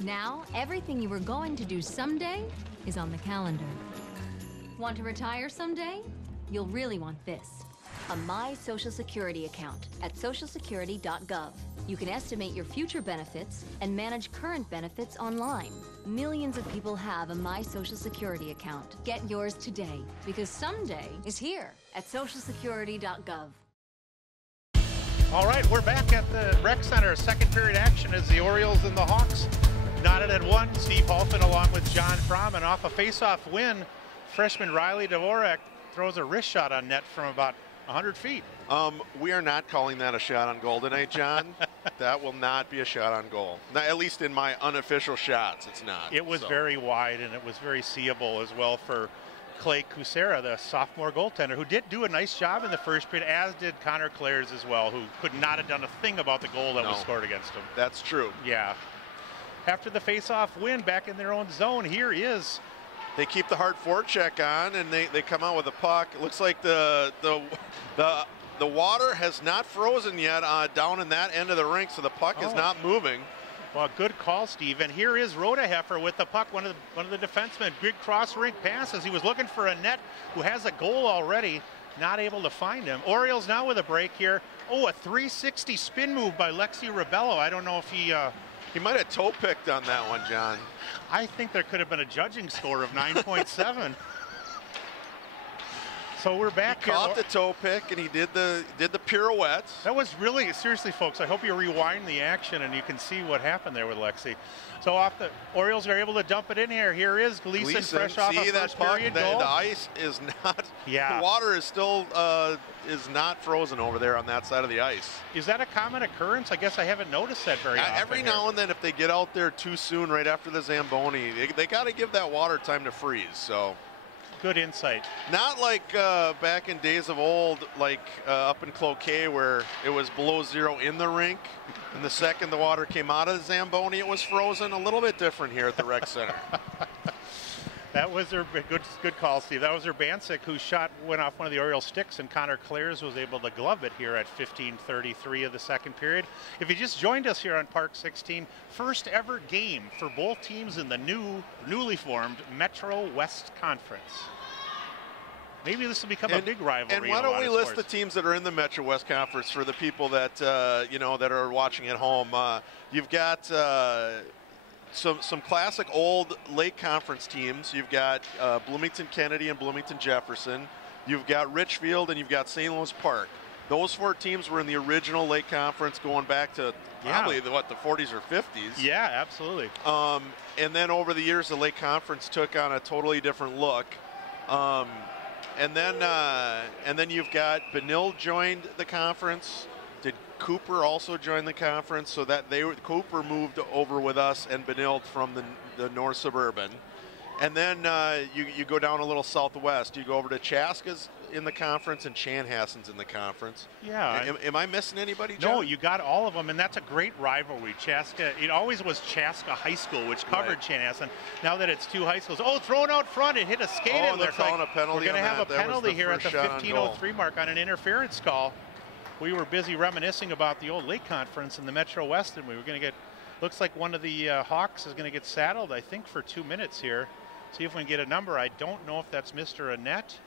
Now, everything you were going to do someday is on the calendar. Want to retire someday? You'll really want this. A My Social Security account at socialsecurity.gov. You can estimate your future benefits and manage current benefits online. Millions of people have a My Social Security account. Get yours today, because someday is here at socialsecurity.gov. All right, we're back at the rec center. Second period action as the Orioles and the Hawks knotted at one. Steve Halfin along with John Fromm, and off a face-off win, freshman Riley Dvorak throws a wrist shot on net from about 100 feet. We are not calling that a shot on goal tonight, John. That will not be a shot on goal. Not, at least in my unofficial shots, it's not. It was very wide, and it was very seeable as well for Clay Kucera, the sophomore goaltender, who did do a nice job in the first period, as did Connor Clares as well, who could not have done a thing about the goal that was scored against him. That's true. Yeah. After the face-off win, back in their own zone, here is... They keep the hard forecheck on, and they come out with a puck. It looks like the water has not frozen yet down in that end of the rink, so the puck is not moving. Well, good call, Steve. And here is Rodeheffer with the puck, one of the defensemen. Big cross-rink passes. He was looking for a net who has a goal already, not able to find him. Orioles now with a break here. Oh, a 360 spin move by Lexi Rebello. I don't know if he... He might have toe-picked on that one, John. I think there could have been a judging score of 9.7. So we're back here. He caught the toe pick, and he did the pirouettes. That was really, seriously, folks, I hope you rewind the action and you can see what happened there with Lexi. So off the Orioles are able to dump it in here. Here is Gleason fresh off a first period goal. The ice is not, the water is still is not frozen over there on that side of the ice. Is that a common occurrence? I guess I haven't noticed that very often. Every now and then, if they get out there too soon right after the Zamboni, they got to give that water time to freeze. So. Good insight. Not like back in days of old, like up in Cloquet, where it was below zero in the rink, and the second the water came out of the Zamboni, it was frozen. A little bit different here at the rec center. That was their good call, Steve. That was their Bancic, whose shot went off one of the Orioles sticks, and Connor Clares was able to glove it here at 15:33 of the second period. If you just joined us here on Park 16, first ever game for both teams in the newly formed Metro West Conference. Maybe this will become a big rivalry. And why don't we list the teams that are in the Metro West Conference for the people that that are watching at home? You've got some classic old Lake Conference teams. You've got Bloomington Kennedy and Bloomington Jefferson. You've got Richfield, and you've got St. Louis Park. Those four teams were in the original Lake Conference going back to probably the 40s or 50s. Yeah, absolutely. And then over the years, the Lake Conference took on a totally different look. And then you've got Benilde joined the conference. Did Cooper also join the conference? So that Cooper moved over with us and Benilde from the North Suburban. And then you go down a little southwest. You go over to Chaska's in the conference and Chanhasen's in the conference. Yeah. Am I missing anybody, John? No, you got all of them, and that's a great rivalry. Chaska, it always was Chaska High School, which covered Chanhassen. Now that it's two high schools. Oh, thrown out front. It hit a skate in there. They're calling a penalty. We're going to have a penalty here at the 15:03 mark on an interference call. We were busy reminiscing about the old Lake Conference in the Metro West, and we were going to get, looks like one of the Hawks is going to get saddled, I think, for 2 minutes here. See if we can get a number. I don't know if that's Mr. Annette.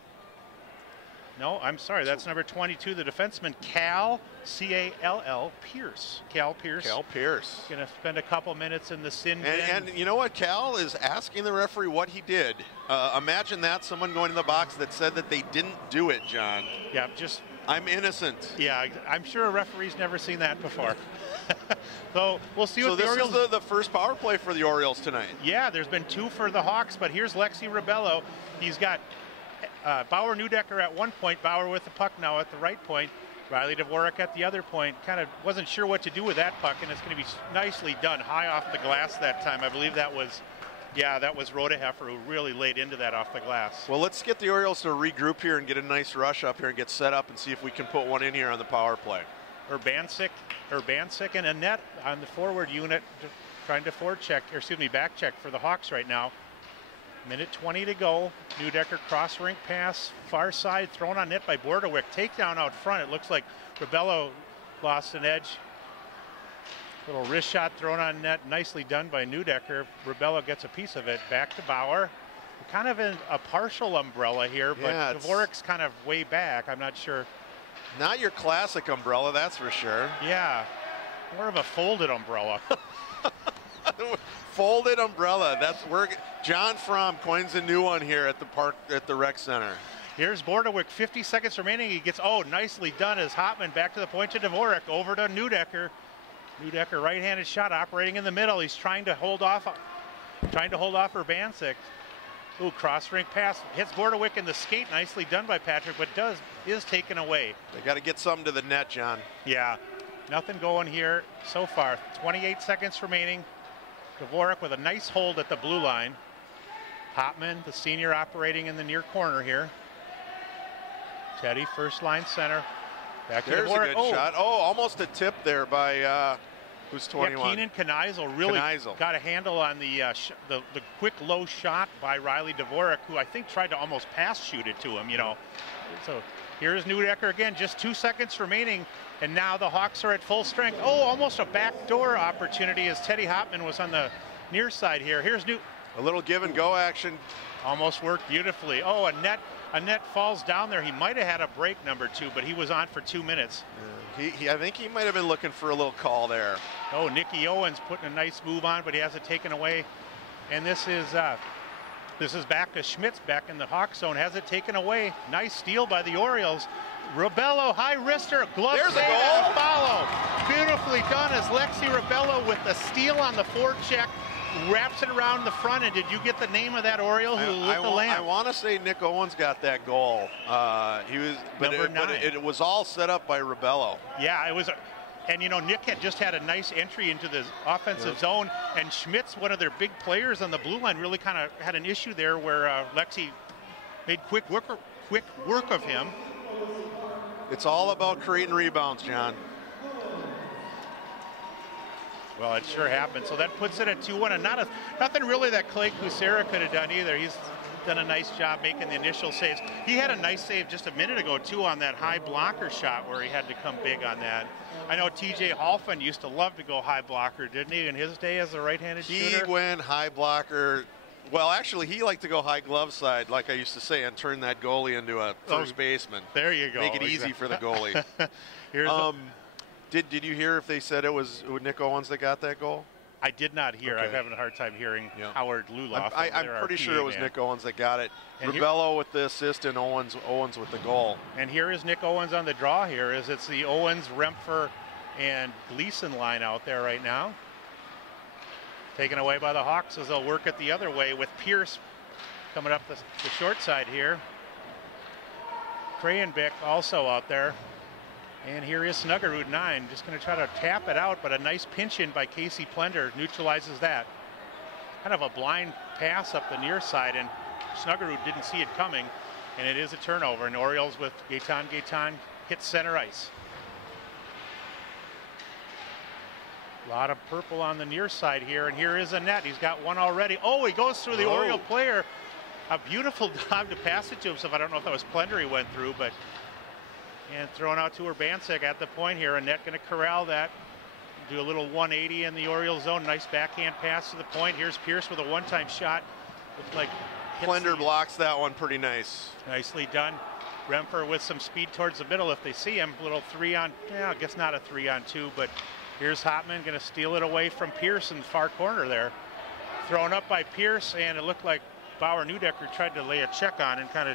No, I'm sorry. That's number 22, the defenseman, Cal, C-A-L-L, Pierce. Cal Pierce. Cal Pierce. Going to spend a couple minutes in the sin bin. And you know what? Cal is asking the referee what he did. Imagine that, someone going in the box that said that they didn't do it, John. Yeah, just... I'm innocent. Yeah, I'm sure a referee's never seen that before. So we'll see what the Orioles... So this is the first power play for the Orioles tonight. Yeah, there's been 2 for the Hawks, but here's Lexi Rebello. He's got Bauer Newdecker at one point, Bauer with the puck now at the right point, Riley Dvorak at the other point. Kind of wasn't sure what to do with that puck, and it's going to be nicely done, high off the glass that time. I believe that was Rodeheffer who really laid into that off the glass. Well, let's get the Orioles to regroup here and get a nice rush up here and get set up and see if we can put one in here on the power play. Urbancic and Annette on the forward unit trying to back check for the Hawks right now. Minute 20 to go. Newdecker cross rink pass, far side, thrown on net by Bordewick. Takedown out front. It looks like Rebello lost an edge. Little wrist shot thrown on net, nicely done by Neudecker. Rebello gets a piece of it, back to Bauer. Kind of in a partial umbrella here, but yeah, Dvorak's kind of way back. I'm not sure. Not your classic umbrella, that's for sure. Yeah, more of a folded umbrella. Folded umbrella. That's where John Fromm coins a new one here at the park at the rec center. Here's Bordewick, 50 seconds remaining. He gets, nicely done as Hopman back to the point to Dvorak, over to Neudecker. Neudecker, right-handed shot, operating in the middle. He's trying to hold off Urbancic. Ooh, cross-rink pass, hits Bordewick in the skate, nicely done by Patrick, but is taken away. They got to get something to the net, John. Yeah, nothing going here so far. 28 seconds remaining. Dvorak with a nice hold at the blue line. Hopman, the senior, operating in the near corner here. Teddy, first line center. Back to There's Dvorak. a good shot. Oh, almost a tip there by who's 21. Yeah, Keenan Kneisel really got a handle on the quick low shot by Riley Dvorak, who I think tried to almost pass shoot it to him, you know. So here's Neudecker again, just 2 seconds remaining, and now the Hawks are at full strength. Oh, almost a backdoor opportunity as Teddy Hopman was on the near side here. Here's a little give and go action. Almost worked beautifully. Oh, a net falls down there. He might have had a break, number 2, but he was on for 2 minutes. I think he might have been looking for a little call there. Oh, Nicky Owens putting a nice move on, but he has it taken away. And this is back to Schmitz, back in the Hawk zone, has it taken away. Nice steal by the Orioles. Rebello, high wrister, glove There's save a goal. and follow. Beautifully done as Lexi Rebello with the steal on the forecheck, wraps it around the front. And did you get the name of that Oriole who lit the lamp? I want to say Nick Owens got that goal. But it was all set up by Rebello. Yeah, it was. And, you know, Nick had just had a nice entry into the offensive zone, and Schmitz, one of their big players on the blue line, really kind of had an issue there where Lexi made quick work of him. It's all about creating rebounds, John. Well, it sure happened. So that puts it at 2-1, and nothing really that Clay Kucera could have done either. He's done a nice job making the initial saves. He had a nice save just a minute ago, too, on that high blocker shot where he had to come big on that. I know TJ Halfin used to love to go high blocker, didn't he, in his day as a right-handed shooter? He went high blocker. Well, actually, he liked to go high glove side, like I used to say, and turn that goalie into a first baseman. There you go. Make it easy for the goalie. Here's did you hear if they said it was Nick Owens that got that goal? I did not hear. Okay. I'm having a hard time hearing Howard Luloff. I'm pretty sure it was Nick Owens that got it. And Rebello with the assist and Owens with the goal. And here is Nick Owens on the draw here. It's the Owens, Rempfer, and Gleason line out there right now. Taken away by the Hawks as they'll work it the other way with Pierce coming up the short side here. Krayenbeck also out there. And here is Snuggerud 9, just going to try to tap it out, but a nice pinch in by Casey Plender neutralizes that. Kind of a blind pass up the near side, and Snuggerud didn't see it coming, and it is a turnover. And Orioles with Gaetan hits center ice. A lot of purple on the near side here, and here is a net. He's got one already. Oh, he goes through the Oriole player. A beautiful job to pass it to himself. I don't know if that was Plender he went through, but and thrown out to Urbancic at the point here. Annette going to corral that. Do a little 180 in the Orioles zone. Nice backhand pass to the point. Here's Pierce with a one-time shot. Looks like Plender blocks that one pretty nice. Nicely done. Rempfer with some speed towards the middle if they see him. Little 3-on, I guess not a 3-on-2, but here's Hopman going to steal it away from Pierce in the far corner there. Thrown up by Pierce, and it looked like Bauer Neudecker tried to lay a check on and kind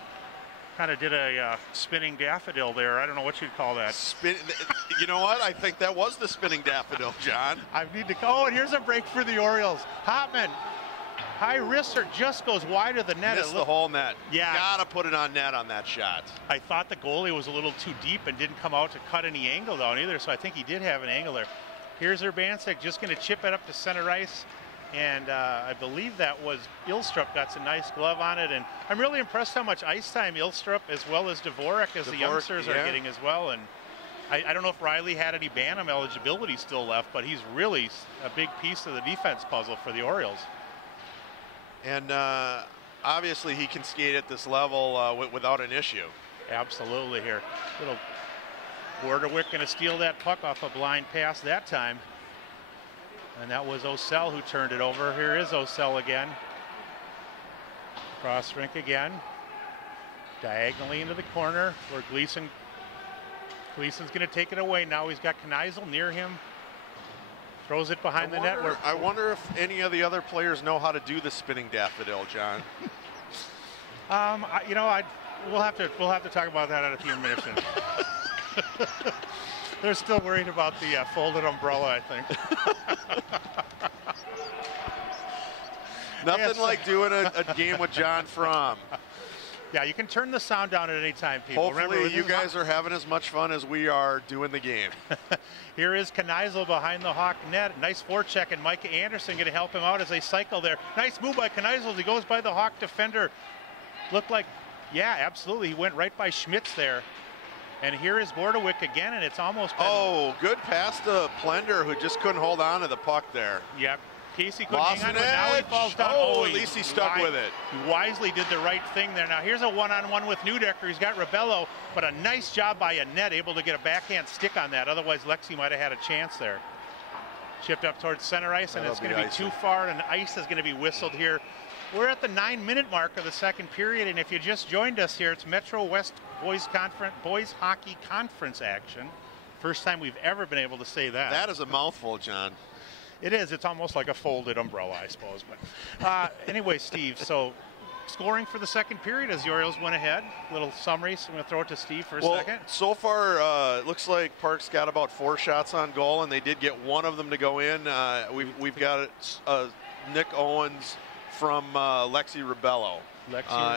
of did a spinning daffodil there. I don't know what you'd call that. You know what? I think that was the spinning daffodil, John. I need to go, and here's a break for the Orioles. Hopman, high wrister, just goes wide of the net. Missed the whole net. Yeah. Gotta put it on net on that shot. I thought the goalie was a little too deep and didn't come out to cut any angle down either, so I think he did have an angle there. Here's Urbancic just going to chip it up to center ice. And I believe that was Ilstrup got some nice glove on it. And I'm really impressed how much ice time Ilstrup as well as Dvorak the youngsters are getting as well. And I don't know if Riley had any Bantam eligibility still left, but he's really a big piece of the defense puzzle for the Orioles. And obviously he can skate at this level without an issue. Absolutely here. Little Borderwick going to steal that puck off a blind pass that time. And that was Osell who turned it over. Here is Osell again. Cross rink again. Diagonally into the corner where Gleason's going to take it away. Now he's got Kneisel near him. Throws it behind the net. I wonder if any of the other players know how to do the spinning daffodil, John. We'll have to talk about that at the intermission. They're still worried about the folded umbrella, I think. Nothing like doing a game with John Fromm. Yeah, you can turn the sound down at any time, people. Hopefully remember, you guys are having as much fun as we are doing the game. Here is Kneisel behind the Hawk net. Nice forecheck, and Micah Anderson going to help him out as they cycle there. Nice move by Kneisel as he goes by the Hawk defender. Looked like, yeah, absolutely. He went right by Schmitz there. And here is Borderwick again, and it's almost been... Oh, good pass to Plender, who just couldn't hold on to the puck there. Yep. Casey couldn't hang on, but now he falls down. Oh, at least he stuck with it. He wisely did the right thing there. Now here's a one-on-one with Neudecker. He's got Rebello, but a nice job by Annette, able to get a backhand stick on that. Otherwise, Lexi might have had a chance there. Chipped up towards center ice, and it's going to be too far, and ice is going to be whistled here. We're at the 9-minute mark of the second period, and if you just joined us here, it's Metro West Boys Hockey Conference action. First time we've ever been able to say that. That is a mouthful, John. It is. It's almost like a folded umbrella, I suppose. But anyway, Steve, so scoring for the second period as the Orioles went ahead. Little summary, so I'm going to throw it to Steve for a second. So far, it looks like Park's got about 4 shots on goal, and they did get one of them to go in. We've got Nick Owens from Lexi Rebello.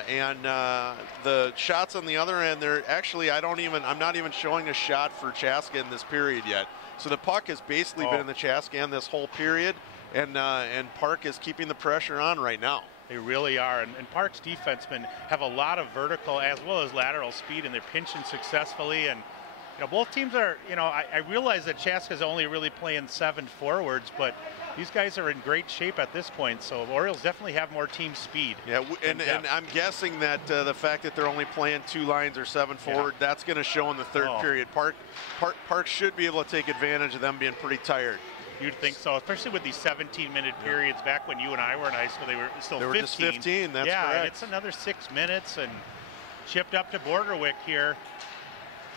And the shots on the other end, they're actually, I'm not even showing a shot for Chaska in this period yet. So the puck has basically been in the Chaska end this whole period, and Park is keeping the pressure on right now. They really are, and Park's defensemen have a lot of vertical as well as lateral speed, and they're pinching successfully. And both teams are, I realize that Chaska's only really playing 7 forwards, but these guys are in great shape at this point, so the Orioles definitely have more team speed. Yeah, and I'm guessing that the fact that they're only playing 2 lines or 7 forward, that's going to show in the third period. Park should be able to take advantage of them being pretty tired. You'd think so, especially with these 17-minute periods. Back when you and I were in high school, they were still 15. They were just 15, that's correct. correct. It's another 6 minutes, and chipped up to Borderwick here.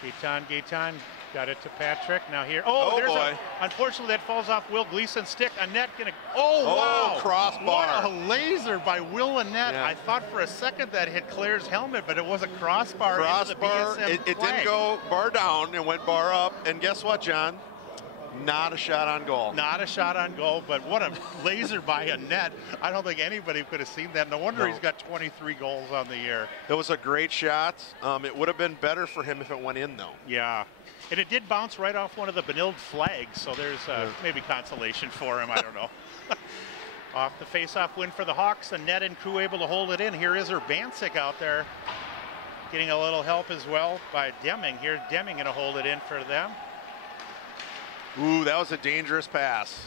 Gaetan got it to Patrick. Now here, unfortunately that falls off Will Gleason's stick. Annette gonna, wow. Crossbar. What a laser by Will Annette. Yeah. I thought for a second that hit Claire's helmet, but it was a crossbar. Crossbar, it didn't go bar down, it went bar up, and guess what, John? Not a shot on goal. Not a shot on goal, but what a laser by Annette. I don't think anybody could have seen that. No wonder he's got 23 goals on the year. It was a great shot. It would have been better for him if it went in, though. Yeah. And it did bounce right off one of the Benilde flags, so there's maybe consolation for him. I don't know. Off the face-off win for the Hawks, Annette and crew able to hold it in. Here is Urbanczyk out there getting a little help as well by Deming. Here's Deming going to hold it in for them. Ooh, that was a dangerous pass.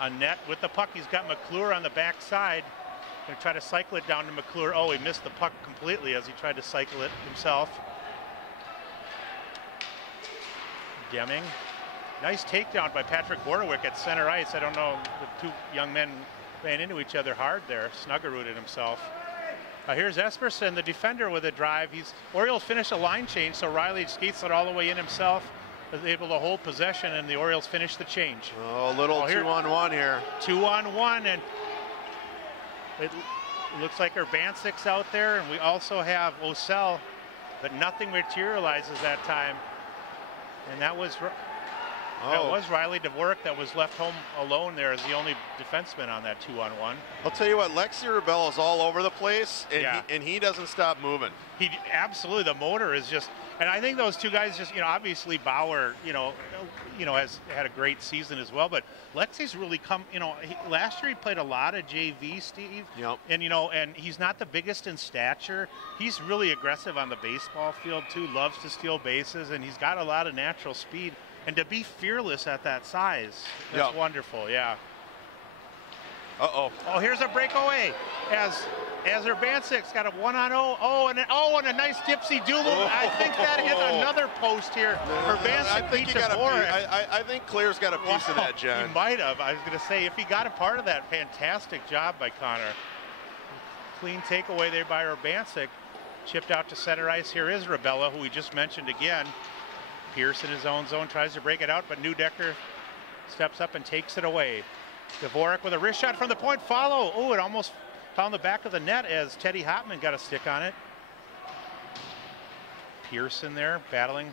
Annette with the puck. He's got McClure on the backside. Going to try to cycle it down to McClure. Oh, he missed the puck completely as he tried to cycle it himself. Deming. Nice takedown by Patrick Borderwick at center ice. I don't know, the 2 young men ran into each other hard there. Snuggeruded himself. Here's Esperson, the defender, with a drive. Orioles finish a line change, so Riley skates it all the way in himself. Was able to hold possession, and the Orioles finish the change. Oh, a little 2-on-1 here. 2-on-1, and it looks like Urbanczyk's out there, and we also have Osell, but nothing materializes that time. And that was Riley Dvorak that was left home alone there as the only defenseman on that 2-on-1. I'll tell you what, Lexi Rebello is all over the place, and he doesn't stop moving. He absolutely, the motor is just, and I think those 2 guys just, obviously Bauer, has had a great season as well, but Lexi's really come, last year he played a lot of JV, Steve. Yep. And, and he's not the biggest in stature. He's really aggressive on the baseball field too, loves to steal bases, and he's got a lot of natural speed. And to be fearless at that size, that's wonderful, yeah. Uh-oh. Oh, here's a breakaway as as Urbansik's got a 1-on-0. Oh, and a nice dipsy do move. I think that hit another post here. Urbansic beat Dvorak. I think Claire's got a piece of that, John. He might have. I was going to say, if he got a part of that, fantastic job by Connor. Clean takeaway there by Urbansic. Chipped out to center ice. Here is Rabella, who we just mentioned again. Pierce in his own zone tries to break it out, but Neudecker steps up and takes it away. Dvorak with a wrist shot from the point. Follow. Oh, it almost found the back of the net as Teddy Hopman got a stick on it. Pearson there battling.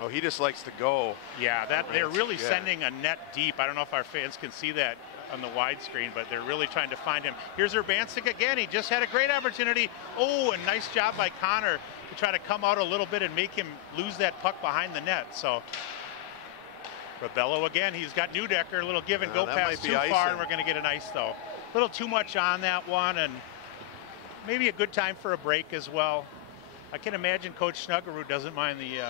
Oh, he just likes to go. Yeah, they're really sending a net deep. I don't know if our fans can see that on the widescreen, but they're really trying to find him. Here's Urbansic again. He just had a great opportunity. Oh, and nice job by Connor to try to come out a little bit and make him lose that puck behind the net. So Rabello again. He's got Neudecker. A little give and go pass too far, and we're going to get an ice though. A little too much on that one, and maybe a good time for a break as well. I can imagine Coach Snuggerud doesn't mind the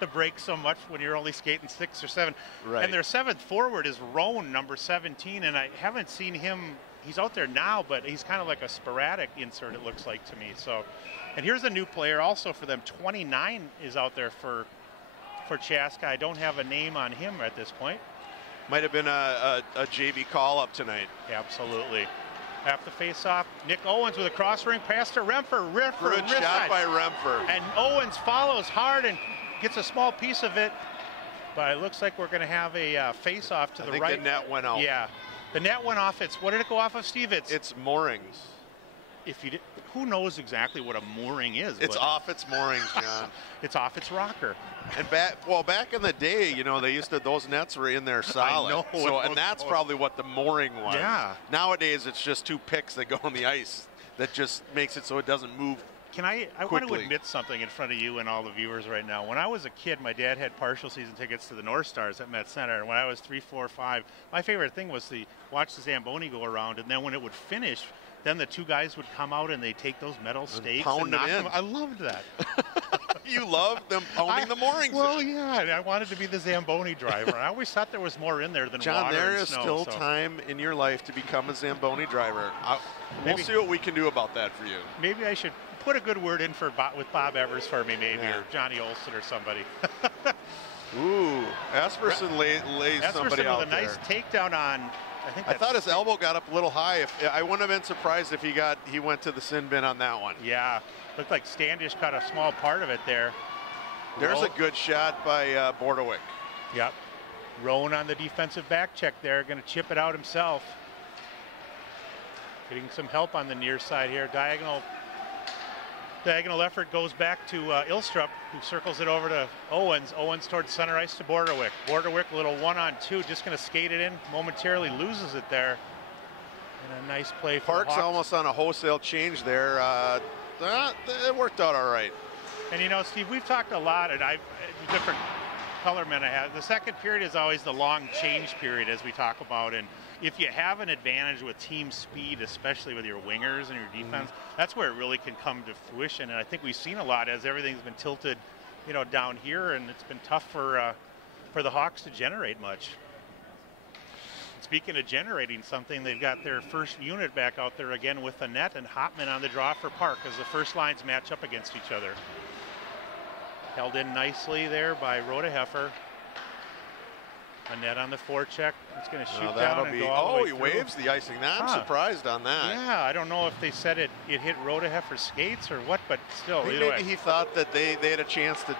the break so much when you're only skating 6 or 7. Right. And their 7th forward is Roan, number 17, and I haven't seen him. He's out there now, but he's kind of like a sporadic insert, it looks like to me. So, and here's a new player also for them. 29 is out there for Chaska. I don't have a name on him at this point. Might have been a JV call-up tonight. Absolutely. Half the face-off. Nick Owens with a cross-ring pass to Remfer. Good shot by Remfer. And Owens follows hard and gets a small piece of it. But it looks like we're going to have a face-off to the right. I think the net went out. Yeah. The net went off. What did it go off of, Steve? It's moorings. If you did, who knows exactly what a mooring is? It's off its moorings, John. It's off its rocker. And back in the day, you know, they used to, those nets were in there solid. I know. So, and that's probably what the mooring was. Yeah. Nowadays, it's just 2 picks that go on the ice that just makes it so it doesn't move. I want to admit something in front of you and all the viewers right now. When I was a kid, my dad had partial season tickets to the North Stars at Met Center. And when I was 3, 4, 5, my favorite thing was to watch the Zamboni go around. And then when it would finish, then the 2 guys would come out and they take those metal stakes and knock them. I loved that. You loved them pounding the moorings. Well, yeah, and I wanted to be the Zamboni driver. I always thought there was more in there than John, water there and is snow, still time in your life to become a Zamboni driver. We'll see what we can do about that for you. Maybe I should put a good word in with Bob Evers for me, maybe, or Johnny Olson or somebody. Ooh, Asperson lays somebody out with a nice takedown on. I thought his elbow got up a little high. I wouldn't have been surprised if he went to the sin bin on that one. Yeah, looked like Standish caught a small part of it there. There's a good shot by Bordewick. Yep. Roan on the defensive back check there, going to chip it out himself. Getting some help on the near side here. Diagonal effort goes back to Ilstrup, who circles it over to Owens. Owens towards center ice to Bordewick. Bordewick, a little 1-on-2, just going to skate it in. Momentarily loses it there. And a nice play for Park's almost on a wholesale change there. It worked out all right. And you know, Steve, we've talked a lot, and different color men I have. The second period is always the long change period, as we talk about. And if you have an advantage with team speed, especially with your wingers and your defense, that's where it really can come to fruition. And I think we've seen a lot as everything's been tilted, you know, down here, and it's been tough for the Hawks to generate much. Speaking of generating something, they've got their first unit back out there again with the net, and Hopman on the draw for Park as the first lines match up against each other. Held in nicely there by Rodeheffer. A net on the forecheck. It's going to shoot down and go all the way he through. Waves the icing. I'm surprised on that. Yeah, I don't know if they said it hit Rodeheffer's skates or what, but still. Maybe he thought that they had a chance to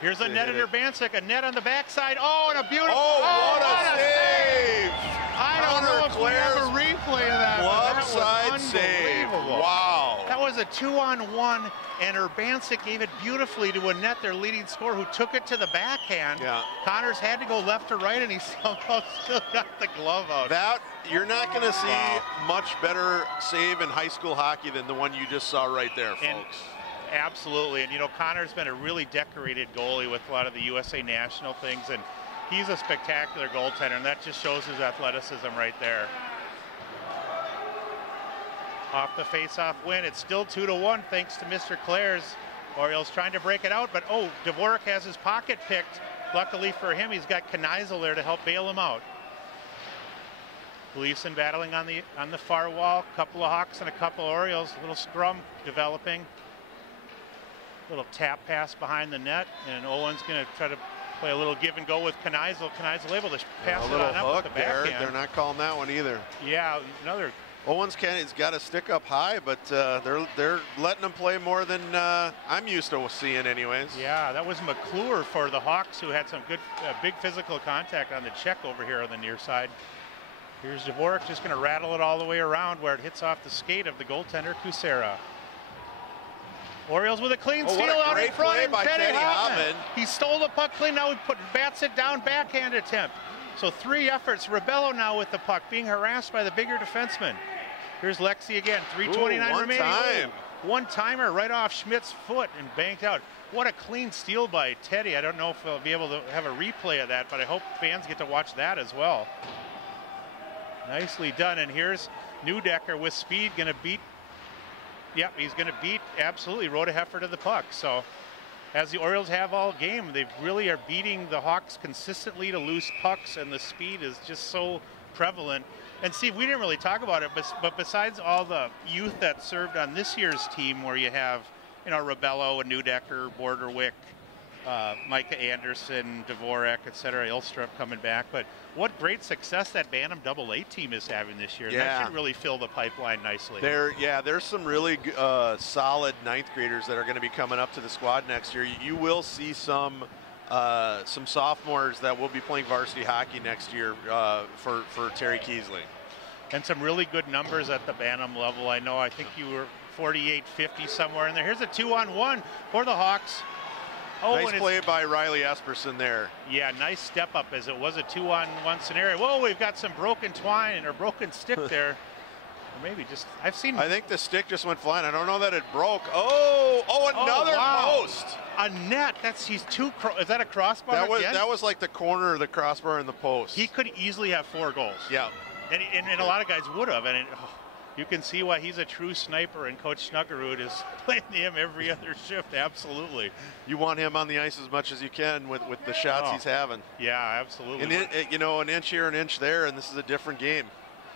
Here's a net in Urbansic, a net on the backside. Oh, and a beautiful. Oh, what a save! I don't know if we have a replay of that. Glove side save. Wow. That was a 2-on-1, and Urbansic gave it beautifully to a net, their leading scorer, who took it to the backhand. Yeah. Connors had to go left to right, and he somehow still got the glove out. You're not going to see much better save in high school hockey than the one you just saw right there, folks. Absolutely, and you know, Connor's been a really decorated goalie with a lot of the USA national things, and he's a spectacular goaltender, and that just shows his athleticism right there. Off the face-off win, it's still 2-1 thanks to Mr. Clares. Orioles trying to break it out, but Dvorak has his pocket picked. Luckily for him, he's got Kneisel there to help bail him out. Gleason battling on the far wall. Couple of Hawks and a couple Orioles. A little scrum developing. Little tap pass behind the net, and Owen's going to try to play a little give and go with Kneisel. Kneisel able to pass it on up with the backhand. They're not calling that one either. Yeah, another. Owens he's got to stick up high, but they're letting him play more than I'm used to seeing anyways. Yeah, that was McClure for the Hawks, who had some good big physical contact on the check over here on the near side. Here's Dvorak just going to rattle it all the way around where it hits off the skate of the goaltender, Kucera. Orioles with a clean steal out in front, and Teddy Hoffman. He stole the puck clean, now he bats it down, backhand attempt. So 3 efforts. Rebello now with the puck, being harassed by the bigger defenseman. Here's Lexi again, 3:29 remaining. One-timer right off Schmidt's foot and banked out. What a clean steal by Teddy. I don't know if we'll be able to have a replay of that, but I hope fans get to watch that as well. Nicely done, and here's Neudecker with speed, going to beat. Yep, he's going to beat absolutely Rodeheffer to the puck. So, as the Orioles have all game, they really are beating the Hawks consistently to loose pucks, and the speed is just so prevalent. And Steve, we didn't really talk about it, but besides all the youth that served on this year's team, where you have, you know, Rebello and Neudecker, Borderwick, Micah Anderson, Dvorak, etc., Ilstrup coming back. But what great success that Bantam AA team is having this year. Yeah. That should really fill the pipeline nicely. There's some really solid 9th graders that are going to be coming up to the squad next year. You will see some sophomores that will be playing varsity hockey next year for Terry Keesley. And some really good numbers at the Bantam level. I think you were 48-50 somewhere in there. Here's a 2-on-1 for the Hawks. Oh, nice play by Riley Esperson there. Yeah, nice step up as it was a 2-on-1 scenario. Whoa, we've got some broken twine or broken stick there. Or maybe just, I think the stick just went flying. I don't know that it broke. Another post. A net. Is that a crossbar? That was like the corner of the crossbar and the post. He could easily have 4 goals. Yeah. And a lot of guys would have. And you can see why he's a true sniper, and Coach Snuggerud is playing him every other shift. Absolutely. You want him on the ice as much as you can with the shots he's having. Yeah, absolutely. And an inch here, an inch there, and this is a different game.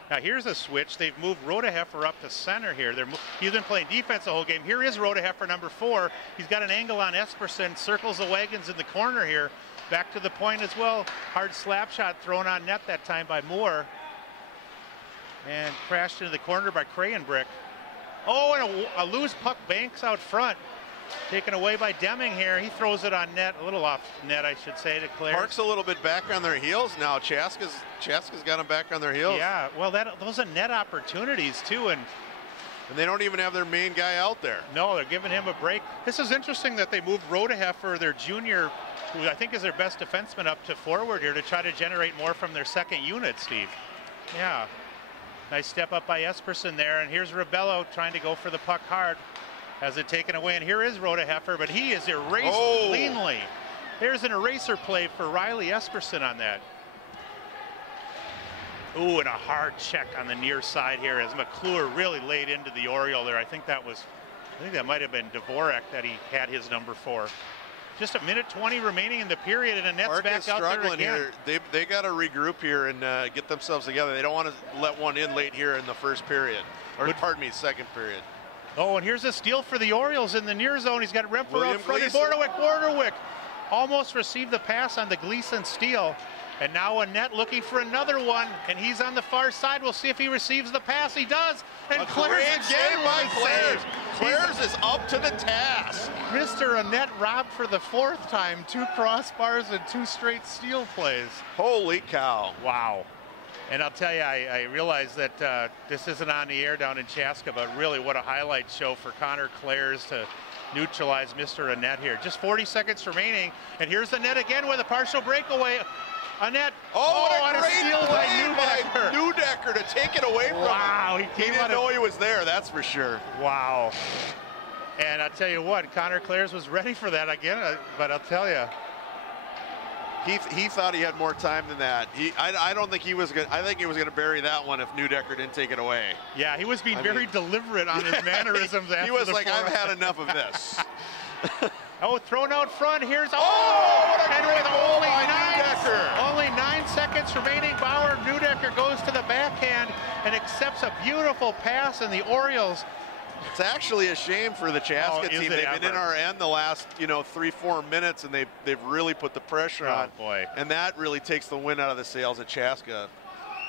Now here's a switch. They've moved Rodeheffer up to center here. He's been playing defense the whole game. Here is Rodeheffer, number 4. He's got an angle on Esperson, circles the wagons in the corner here. Back to the point as well. Hard slap shot thrown on net that time by Moore. And crashed into the corner by Crayenbrick. Oh, and a loose puck banks out front. Taken away by Deming here. He throws it on net, a little off net, I should say, to Claire. Park's a little bit back on their heels now. Chaska's got them back on their heels. Yeah, well, those are net opportunities too, and they don't even have their main guy out there. No, they're giving him a break. This is interesting that they moved Rodeheffer, their junior, who I think is their best defenseman, up to forward here to try to generate more from their second unit, Steve. Yeah. Nice step up by Esperson there, and here's Rebello trying to go for the puck hard. Has it taken away, and here is Rodeheffer, but he is erased cleanly. There's an eraser play for Riley Esperson on that. Ooh, and a hard check on the near side here as McClure really laid into the Oriole there. I think that might have been Dvorak that he had his number 4. Just a minute 20 remaining in the period, and the net's Park back is out there struggling again. Here. They got to regroup here and get themselves together. They don't want to let one in late here in the first period, or pardon me, second period. Oh, and here's a steal for the Orioles in the near zone. He's got Rempfer up front. Borderwick almost received the pass on the Gleason steal. And now Annette looking for another one, and he's on the far side. We'll see if he receives the pass. He does. And Claire's again by Claire's. Claire's is up to the task. Mr. Annette robbed for the 4th time. 2 crossbars and 2 straight steal plays. Holy cow. Wow. And I'll tell you, I realize that this isn't on the air down in Chaska, but really what a highlight show for Connor Clares to neutralize Mr. Annette here. Just 40 seconds remaining, and here's Annette again with a partial breakaway. Annette, what a great steal by Neudecker to take it away from him. Wow, he didn't know he was there, that's for sure. Wow. And I'll tell you what, Connor Clares was ready for that again, but I'll tell you. He thought he had more time than that. I don't think he was going. I think he was going to bury that one if Neudecker didn't take it away. Yeah, he was being very deliberate on his mannerisms. He was like, I've had enough of this. Thrown out front. Here's and with only 9 seconds remaining, Bauer Neudecker goes to the backhand. and accepts a beautiful pass, and the Orioles. It's actually a shame for the Chaska team. They've been in our end the last 3-4 minutes, and they've really put the pressure on. Boy. And that really takes the wind out of the sails at Chaska.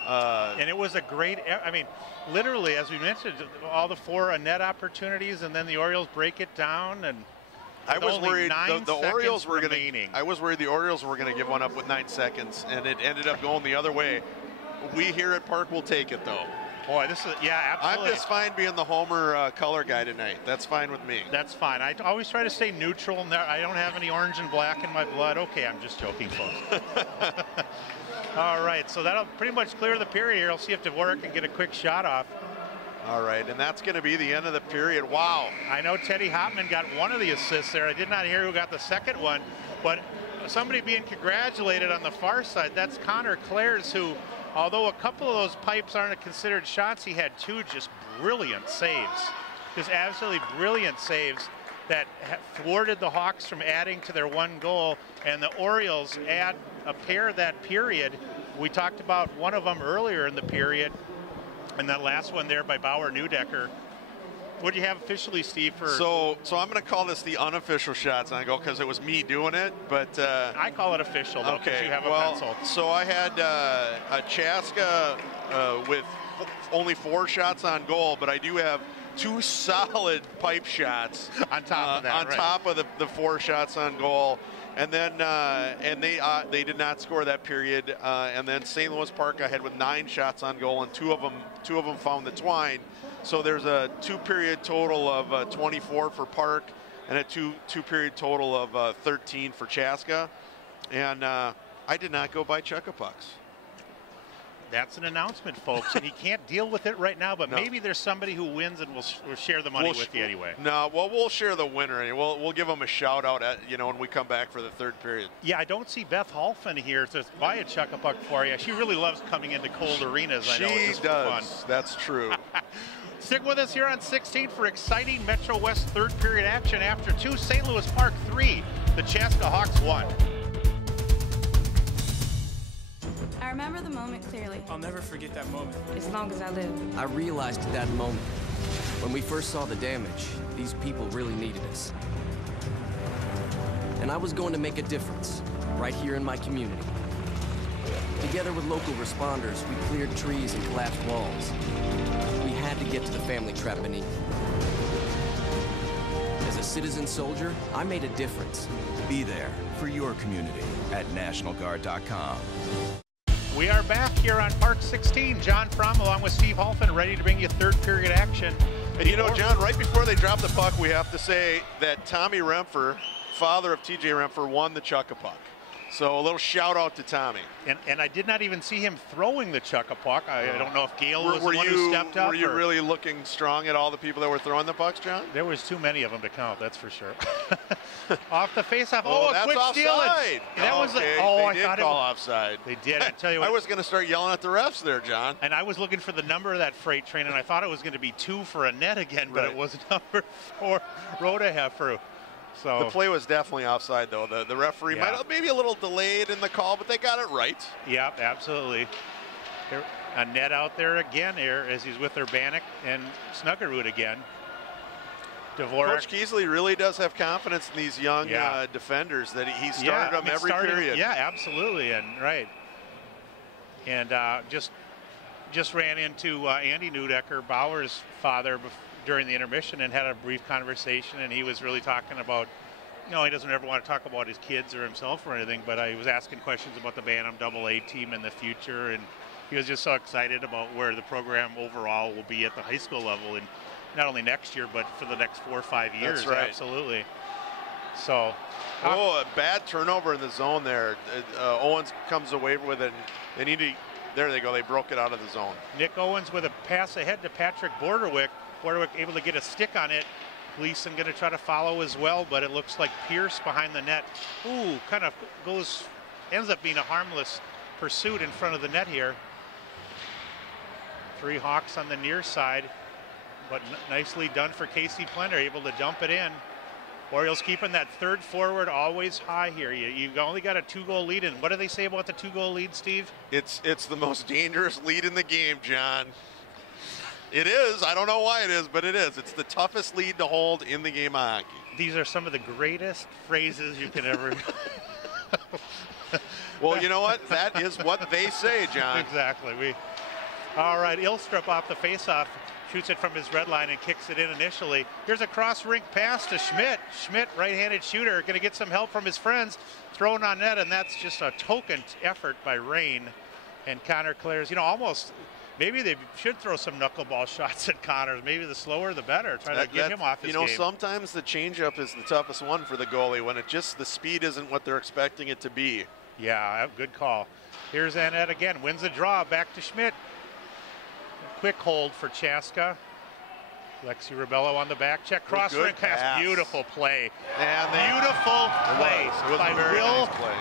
And it was a great, I mean, literally, as we mentioned, all the 4 net opportunities, and then the Orioles break it down. And I was worried the Orioles were going to. I was worried the Orioles were going to give one up with 9 seconds, and it ended up going the other way. We here at Park will take it, though. Boy, this is, yeah, absolutely. I'm just fine being the Homer color guy tonight. That's fine with me. That's fine. I always try to stay neutral. I don't have any orange and black in my blood. Okay, I'm just joking, folks. All right, so that'll pretty much clear the period here. I'll see if Dvorak can get a quick shot off. All right, and that's going to be the end of the period. Wow. I know Teddy Hopman got one of the assists there. I did not hear who got the second one, but somebody being congratulated on the far side, that's Connor Clares, who, although a couple of those pipes aren't considered shots, he had 2 just brilliant saves. Just absolutely brilliant saves that thwarted the Hawks from adding to their 1 goal, and the Orioles add a pair that period. We talked about one of them earlier in the period, and that last one there by Bauer Neudecker. What do you have officially, Steve? For so I'm going to call this the unofficial shots on goal because it was me doing it, but I call it official. Though, okay. You have a pencil. So I had a Chaska with only 4 shots on goal, but I do have 2 solid pipe shots on top of that. On top of the 4 shots on goal. And then they did not score that period. And then St. Louis Park I had with 9 shots on goal, and two of them found the twine. So there's a 2-period total of 24 for Park, and a two-period total of 13 for Chaska. And I did not go by Chuckapucks. That's an announcement, folks, and he can't deal with it right now, but maybe there's somebody who wins and we'll share the money with you anyway. No, well, we'll share the winner. We'll give him a shout out when we come back for the 3rd period. Yeah, I don't see Beth Holfin here to buy a Chuckapuck for you. She really loves coming into cold arenas. I know she does. Fun. That's true. Stick with us here on 16 for exciting Metro West 3rd period action. After 2, St. Louis Park 3, the Chaska Hawks 1. I remember the moment clearly. I'll never forget that moment. As long as I live. I realized at that moment, when we first saw the damage, these people really needed us. And I was going to make a difference, right here in my community. Together with local responders, we cleared trees and collapsed walls. We had to get to the family trapped beneath. As a citizen soldier, I made a difference. Be there for your community at NationalGuard.com. We are back here on Park 16. John Fromm along with Steve Holfin ready to bring you 3rd period action. And John, right before they drop the puck, we have to say that Tommy Rempfer, father of TJ Rempfer, won the Chuckapuck. So a little shout out to Tommy. And I did not even see him throwing the Chuckapuck. I don't know if Gail was the one who stepped up. Were you really looking strong at all the people that were throwing the pucks, John? There was too many of them to count, that's for sure. Off the faceoff. Oh, a quick steal. That was okay. I did thought call offside. They did. I tell you what. I was going to start yelling at the refs there, John. And I was looking for the number of that freight train, and I thought it was going to be 2 for a net again, but it was number 4, Rhoda Hefferu. So the play was definitely offside, though. The referee might have maybe a little delayed in the call, but they got it right. Yeah, absolutely. A net out there again here as he's with Urbanek and Snuggerud again. Dvorak. Coach Keesley really does have confidence in these young defenders that he started them every period. Yeah, absolutely, and just ran into Andy Neudecker, Bauer's father, during the intermission, and had a brief conversation, and he was really talking about, he doesn't ever want to talk about his kids or himself or anything, but he was asking questions about the Bantam AA team in the future, and he was just so excited about where the program overall will be at the high school level, and not only next year, but for the next 4 or 5 years. That's right. Absolutely. So. A bad turnover in the zone there. Owens comes away with it. There they go. They broke it out of the zone. Nick Owens with a pass ahead to Patrick Borderwick. Borderwick able to get a stick on it. Gleason going to try to follow as well, but it looks like Pierce behind the net. Ooh, kind of ends up being a harmless pursuit in front of the net here. 3 Hawks on the near side, but nicely done for Casey Plenner, able to dump it in. Orioles keeping that 3rd forward always high here. You've only got a 2-goal lead, and what do they say about the 2-goal lead, Steve? It's the most dangerous lead in the game, John. It is. I don't know why it is, but it is. It's the toughest lead to hold in the game of hockey. These are some of the greatest phrases you can ever. Well, you know what? That is what they say, John. Exactly. All right, Ilstrup off the faceoff, shoots it from his red line and kicks it in initially. Here's a cross-rink pass to Schmidt. Schmidt, right-handed shooter, going to get some help from his friends. Thrown on net, and that's just a token effort by Rain. And Connor clears. Almost. Maybe they should throw some knuckleball shots at Connor. Maybe the slower the better. Try to get him off his game. Sometimes the changeup is the toughest one for the goalie when the speed isn't what they're expecting it to be. Yeah, good call. Here's Annette again. Wins the draw. Back to Schmidt. Quick hold for Chaska. Lexi Rebello on the back check. Cross-ring pass. Beautiful play. Beautiful play by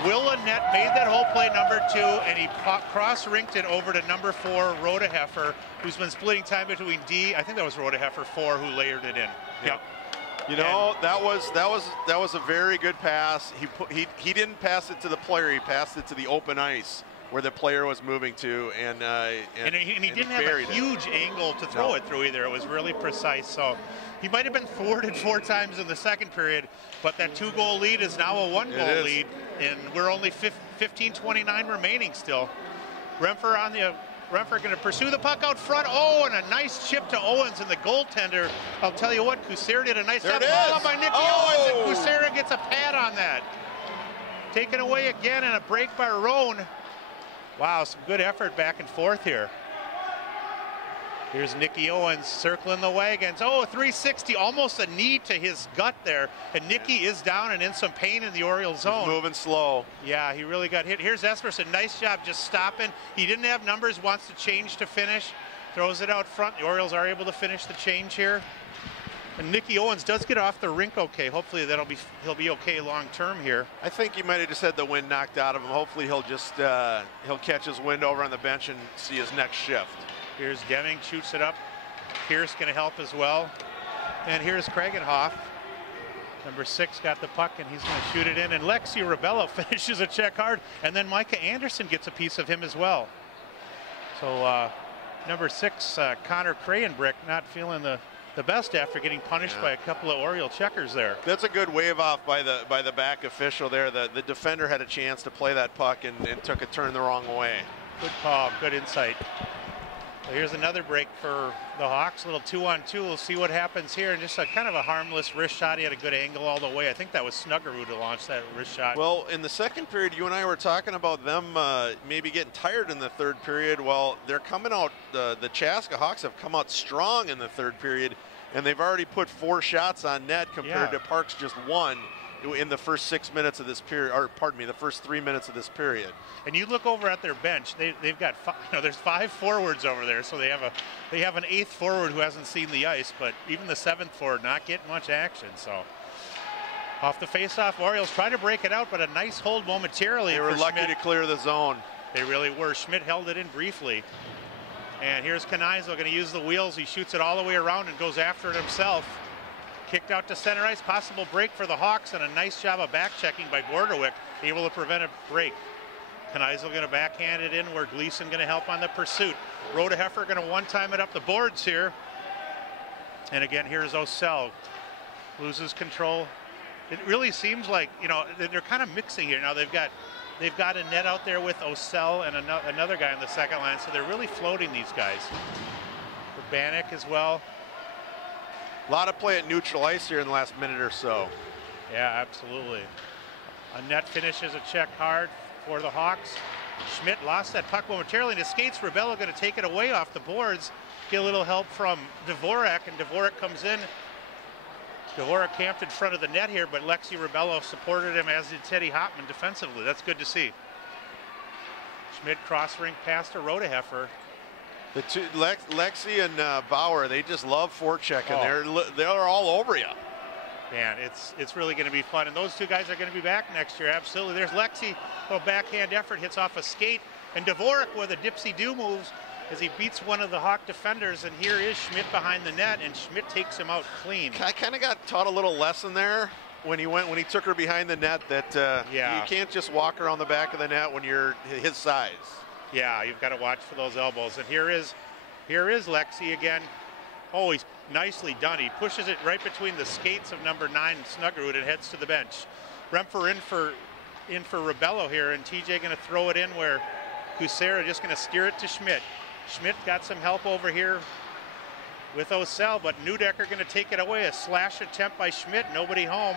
Will Annette. Made that whole play number 2, and he cross-rinked it over to number 4, Rhoda Heffer, who's been splitting time between D. I think that was Rhoda Heffer 4 who layered it in. Yep. That was a very good pass. He didn't pass it to the player. He passed it to the open ice where the player was moving to, and he didn't have a huge angle to throw it through either. It was really precise. So he might have been thwarted 4 times in the second period, but that 2-goal lead is now a 1-goal lead, and we're only 15:29 remaining still. Renfer going to pursue the puck out front. Oh, and a nice chip to Owens, and the goaltender. I'll tell you what, Kucera did a nice job. Ball up by Nicky Owens, and Kucera gets a pad on that. Taken away again, and a break by Roan. Wow, some good effort back and forth here. Here's Nicky Owens circling the wagons. Oh, 360, almost a knee to his gut there. And Nicky is down and in some pain in the Orioles zone. He's moving slow. Yeah, he really got hit. Here's Esperson, nice job just stopping. He didn't have numbers, wants to change to finish. Throws it out front. The Orioles are able to finish the change here. And Nicky Owens does get off the rink okay. Hopefully he'll be okay long term here. I think he might have just had the wind knocked out of him. Hopefully he'll catch his wind over on the bench and see his next shift. Here's Deming, shoots it up. Pierce going to help as well. And here's Kragenhoff. Number 6 got the puck, and he's going to shoot it in. And Lexi Rebello finishes a check hard. And then Micah Anderson gets a piece of him as well. So number 6, Connor Krayenbrick, not feeling the best after getting punished by a couple of Oriole checkers there. That's a good wave off by the back official there. The defender had a chance to play that puck and took a turn the wrong way. Good call, good insight. Well, here's another break for the Hawks, a little 2-on-2. We'll see what happens here. And just a kind of a harmless wrist shot. He had a good angle all the way. I think that was Snuggerud who launched that wrist shot. Well, in the second period, you and I were talking about them maybe getting tired in the third period. Well, they're coming out, the Chaska Hawks have come out strong in the third period, and they've already put 4 shots on net compared to Park's just 1 in the first 6 minutes of this period, or pardon me, the first 3 minutes of this period. And you look over at their bench, they've got there's 5 forwards over there, so they have an 8th forward who hasn't seen the ice, but even the 7th forward not getting much action. So off the faceoff, Orioles try to break it out, but a nice hold momentarily. They were lucky to clear the zone. They really were. Schmidt held it in briefly. And here's Kanizel going to use the wheels. He shoots it all the way around and goes after it himself. Kicked out to center ice, possible break for the Hawks, and a nice job of back checking by Borderwick, able to prevent a break. Kanizel going to backhand it in where Gleason going to help on the pursuit. Rhoda Heffer going to one-time it up the boards here. And again, here's Osell. Loses control. It really seems like, they're kind of mixing here. Now they've got a net out there with Osell and another guy on the second line, so they're really floating these guys. For Bannock as well. A lot of play at neutral ice here in the last minute or so. Yeah, absolutely. Annette finishes a check hard for the Hawks. Schmidt lost that puck momentarily and skates. Rebello going to take it away off the boards. Get a little help from Dvorak, and Dvorak comes in. Dvorak camped in front of the net here, but Lexi Rebello supported him, as did Teddy Hopman defensively. That's good to see. Schmidt cross-ring pass to Rhoda Heffer. The two, Lexi and Bauer, they just love forechecking. They're all over you. Man, it's really going to be fun. And those two guys are going to be back next year, absolutely. There's Lexi, little backhand effort, hits off a skate. And Dvorak with a dipsy-do moves as he beats one of the Hawk defenders. And here is Schmidt behind the net, and Schmidt takes him out clean. I kind of got taught a little lesson there when he took her behind the net that you can't just walk around the back of the net when you're his size. Yeah, you've got to watch for those elbows. And here is Here is Lexi again. Oh, he's nicely done. He pushes it right between the skates of number 9, Snuggerud, and heads to the bench. Remfer in for Rebello here, and TJ going to throw it in where Kucera just going to steer it to Schmidt. Schmidt got some help over here with Osell, but Neudecker going to take it away. A slash attempt by Schmidt, nobody home.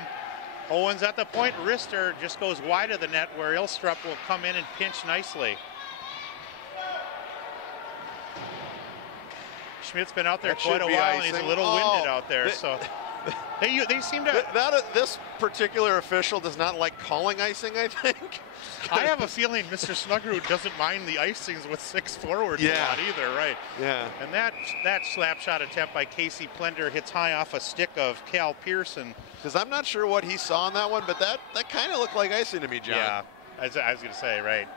Owens at the point, wrister just goes wide of the net where Ilstrup will come in and pinch nicely. Schmidt's been out there quite a while, and he's a little winded out there. So they seem to. This particular official does not like calling icing, I think. I have a feeling Mr. Snuggerud doesn't mind the icings with 6 forwards a lot either, right? Yeah. And that slap shot attempt by Casey Plender hits high off a stick of Cal Pearson. Because I'm not sure what he saw on that one, but that kind of looked like icing to me, John. Yeah, I was going to say, right.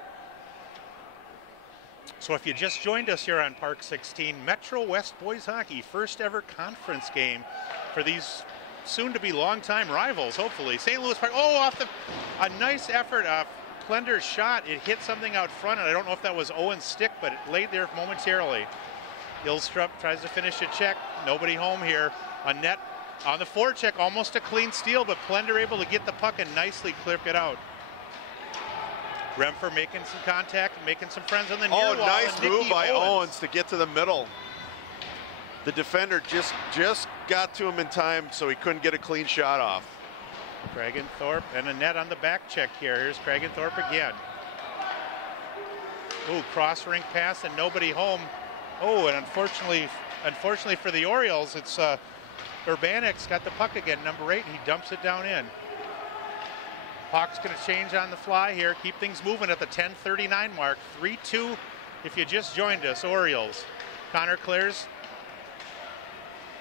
So if you just joined us here on Park 16, Metro West Boys Hockey, first ever conference game for these soon-to-be longtime rivals, hopefully. St. Louis Park, a nice effort. Plender's shot, it hit something out front, and I don't know if that was Owen's stick, but it laid there momentarily. Ilstrup tries to finish a check, nobody home here. A net on the forecheck, almost a clean steal, but Plender able to get the puck and nicely clip it out. Remfer making some contact, making some friends on the near wall. Oh, nice move by Owens to get to the middle. The defender just got to him in time, so he couldn't get a clean shot off. Kragenthorpe and a net on the back check here. Here's Kragenthorpe again. Ooh, cross rink pass and nobody home. Oh, and unfortunately for the Orioles, it's Urbanek's got the puck again, number 8, and he dumps it down in. Hawks going to change on the fly here, keep things moving at the 10:39 mark. 3-2 if you just joined us, Orioles. Connor clears.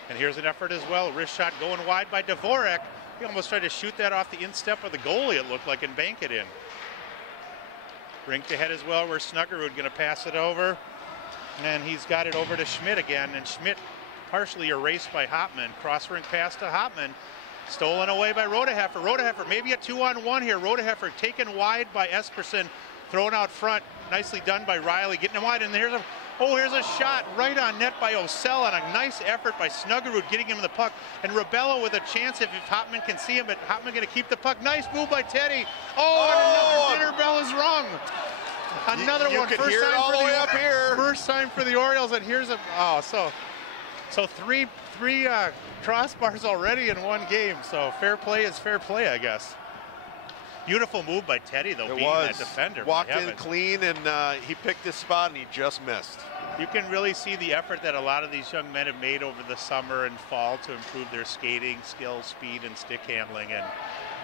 And here's an effort as well. Wrist shot going wide by Dvorak. He almost tried to shoot that off the instep of the goalie, it looked like, and bank it in. Rink ahead as well, where Snuggerud going to pass it over. And he's got it over to Schmidt again, and Schmidt partially erased by Hopman. Cross rink pass to Hopman. Stolen away by Rodeheffer. Rodeheffer, maybe a 2-on-1 here. Rodeheffer taken wide by Esperson, thrown out front. Nicely done by Riley, getting him wide. And here's a shot right on net by Osell, and a nice effort by Snuggerud getting him the puck. And Rebello with a chance if Hopman can see him, but Hopman going to keep the puck. Nice move by Teddy. Oh, and another dinner bell is rung. Another one. You can hear it all the way up here. First time for the Orioles, and here's a so three crossbars already in one game. So fair play is fair play, I guess. Beautiful move by Teddy, though, being that defender. Walked in clean, and he picked his spot, and he just missed. You can really see the effort that a lot of these young men have made over the summer and fall to improve their skating, skill, speed, and stick handling, and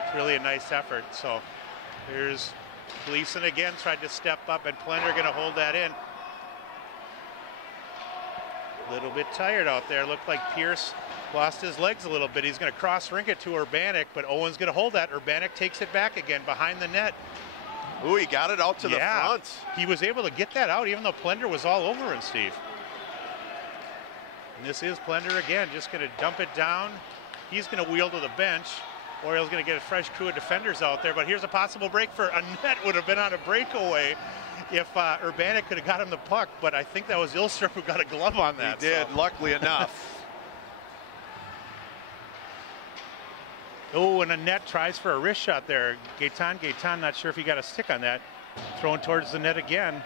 it's really a nice effort. So here's Gleason again, tried to step up, and Plender going to hold that in. A little bit tired out there. Looked like Pierce lost his legs a little bit. He's going to cross rink it to Urbanek, but Owen's going to hold that. Urbanek takes it back again behind the net. Ooh, he got it out to the front. He was able to get that out even though Plender was all over him, Steve. And this is Plender again, just going to dump it down. He's going to wheel to the bench. Orioles going to get a fresh crew of defenders out there, but here's a possible break for a net. Would have been on a breakaway if Urbanek could have got him the puck, but I think that was Ilstrup who got a glove on that. He did, luckily enough. Oh, and a net tries for a wrist shot there. Gaetan, not sure if he got a stick on that. Thrown towards the net again.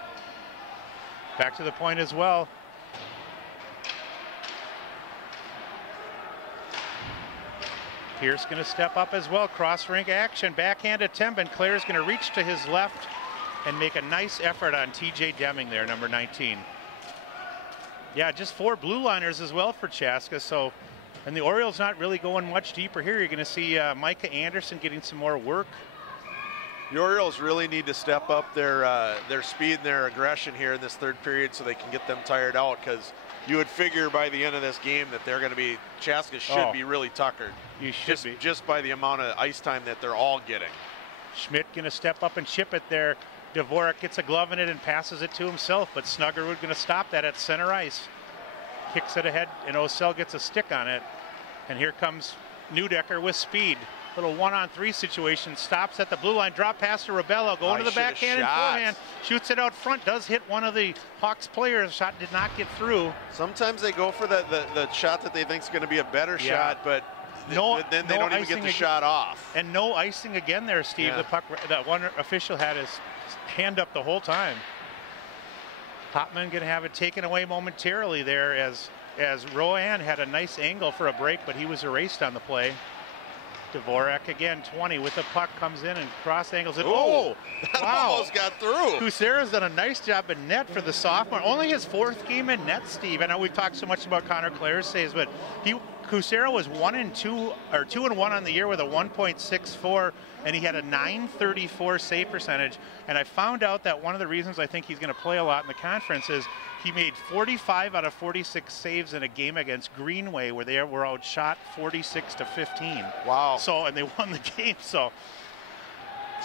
Back to the point as well. Pierce going to step up as well. Cross rink action, backhand attempt, and Claire's going to reach to his left and make a nice effort on TJ Deming there, number 19. Yeah, just 4 blue liners as well for Chaska. So, and the Orioles not really going much deeper here. You're going to see Micah Anderson getting some more work. The Orioles really need to step up their speed and their aggression here in this third period so they can get them tired out, because you would figure by the end of this game that they're going to be, Chaska should be really tuckered. You should be. Just by the amount of ice time that they're all getting. Schmidt going to step up and chip it there. Dvorak gets a glove in it and passes it to himself, but Snuggerud going to stop that at center ice. Kicks it ahead, and Osell gets a stick on it. And here comes Neudecker with speed. Little 1-on-3 situation. Stops at the blue line. Drop pass to Rebello. Going to the backhand and forehand. Shoots it out front. Does hit one of the Hawks players. Shot did not get through. Sometimes they go for the shot that they think is going to be a better shot, but then they don't even get the shot off. And no icing again there, Steve. Yeah. The puck, that one official had his hand up the whole time. Hopman going to have it taken away momentarily there as Rowan had a nice angle for a break, but he was erased on the play. Dvorak again, 20 with the puck, comes in and cross angles it. Oh, that wow. almost got through. Kusera's done a nice job in net for the sophomore. Only his 4th game in net, Steve. I know we've talked so much about Connor Clare's saves, but Kusera was 1-2 or 2-1 on the year with a 1.64, and he had a .934 save percentage. And I found out that one of the reasons I think he's going to play a lot in the conference is he made 45 out of 46 saves in a game against Greenway, where they were outshot 46-15. Wow! So, and they won the game. So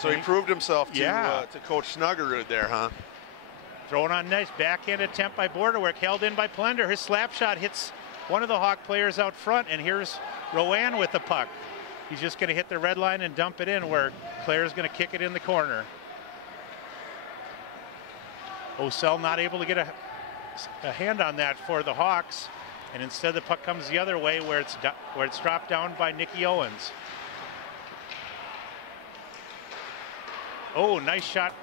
he proved himself to Coach Snuggerud there, huh? Thrown on nice backhand attempt by Borderwick, held in by Plender. His slap shot hits one of the Hawk players out front, and here's Rowan with the puck. He's just going to hit the red line and dump it in, where Claire's going to kick it in the corner. Osell not able to get a hand on that for the Hawks, and instead the puck comes the other way, where it's dropped down by Nicky Owens. Oh, nice shot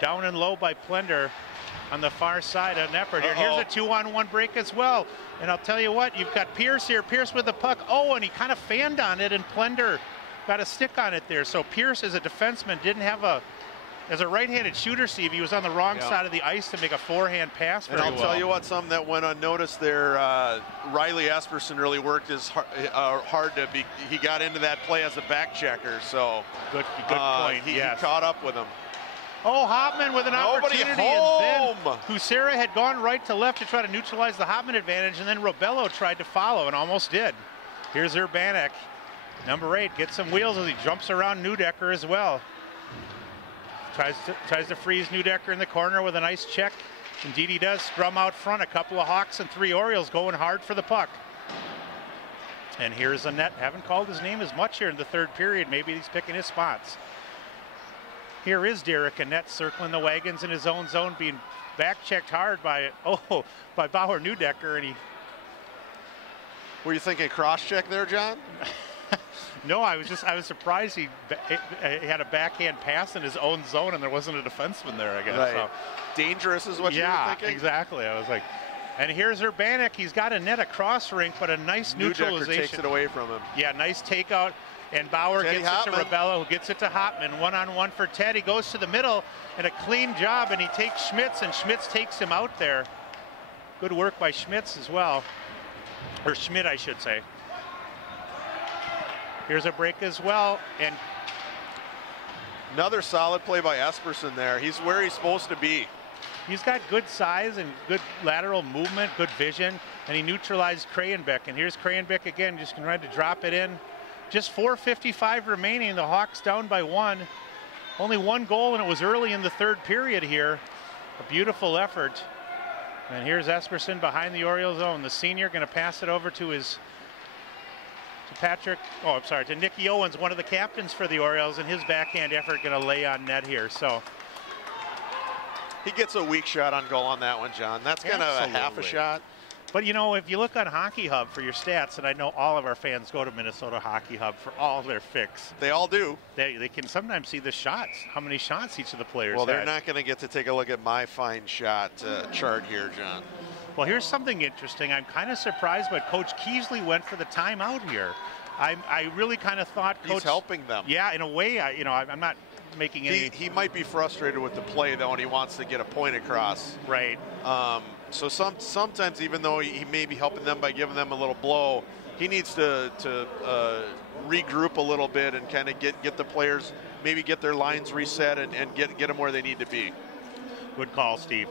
down and low by Plender on the far side of effort here. Here's a 2-on-1 break as well. And I'll tell you what, you've got Pierce here. Pierce with the puck. Oh, and he kind of fanned on it, and Plender got a stick on it there. So Pierce, as a defenseman, didn't have as a right-handed shooter, Steve, he was on the wrong side of the ice to make a forehand pass very well. And I'll tell you what, something that went unnoticed there, Riley Esperson really worked his hard to be, he got into that play as a back checker, so. Good point, he caught up with him. Oh, Hopman with an opportunity, home. And then Kusera had gone right to left to try to neutralize the Hopman advantage, and then Robello tried to follow and almost did. Here's Urbanek, number 8, gets some wheels as he jumps around Neudecker as well. Tries to freeze Neudecker in the corner with a nice check. Indeed he does. Scrum out front, a couple of Hawks and 3 Orioles going hard for the puck. And here's a net. Haven't called his name as much here in the 3rd period. Maybe he's picking his spots. Here is Derek Annette circling the wagons in his own zone, being back-checked hard by Bauer Neudecker, and he. Were you thinking cross-check there, John? No, I was surprised he had a backhand pass in his own zone, and there wasn't a defenseman there, I guess. Right. So. Dangerous is what you were thinking? Yeah, exactly. I was like, and here's Urbanek. He's got a net across rink, but a nice neutralization. Takes it away from him. Yeah, nice takeout. And Bauer gets it to Rebello, who gets it to Hopman. 1-on-1 for Ted. He goes to the middle, and a clean job, and he takes Schmitz, and Schmitz takes him out there. Good work by Schmitz as well. Or Schmidt, I should say. Here's a break as well, and another solid play by Esperson there. He's where he's supposed to be. He's got good size and good lateral movement, good vision, and he neutralized Krayenbeck. And here's Krayenbeck again, just trying to drop it in. Just 4:55 remaining. The Hawks down by 1. Only 1 goal, and it was early in the 3rd period here. A beautiful effort. And here's Esperson behind the Orioles zone. The senior going to pass it over to to Nicky Owens, one of the captains for the Orioles, and his backhand effort going to lay on net here. So he gets a weak shot on goal on that one, John. That's kind of a half a shot. But, you know, if you look on Hockey Hub for your stats, and I know all of our fans go to Minnesota Hockey Hub for all their fix. They all do. They can sometimes see the shots, how many shots each of the players Well, they're had. not going to get to take a look at my fine shot chart here, John. Well, here's something interesting. I'm kind of surprised, but Coach Keesley went for the timeout here. I really kind of thought Coach... He's helping them. Yeah, in a way, I'm not making any... He might be frustrated with the play, though, and he wants to get a point across. Right. So sometimes, even though he may be helping them by giving them a little blow, he needs to regroup a little bit and kind of get the players, maybe get their lines reset and get them where they need to be. Good call, Steve.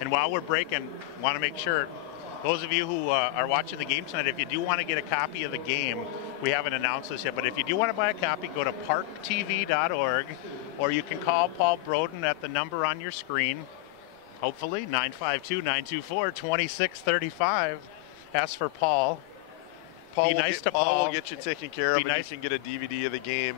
And while we're breaking, want to make sure, those of you who are watching the game tonight, if you do want to get a copy of the game, we haven't announced this yet, but if you do want to buy a copy, go to ParkTV.org, or you can call Paul Broden at the number on your screen. Hopefully, 952-924-2635. Ask for Paul. Paul, Paul will get you taken care of, and nice. you can get a DVD of the game.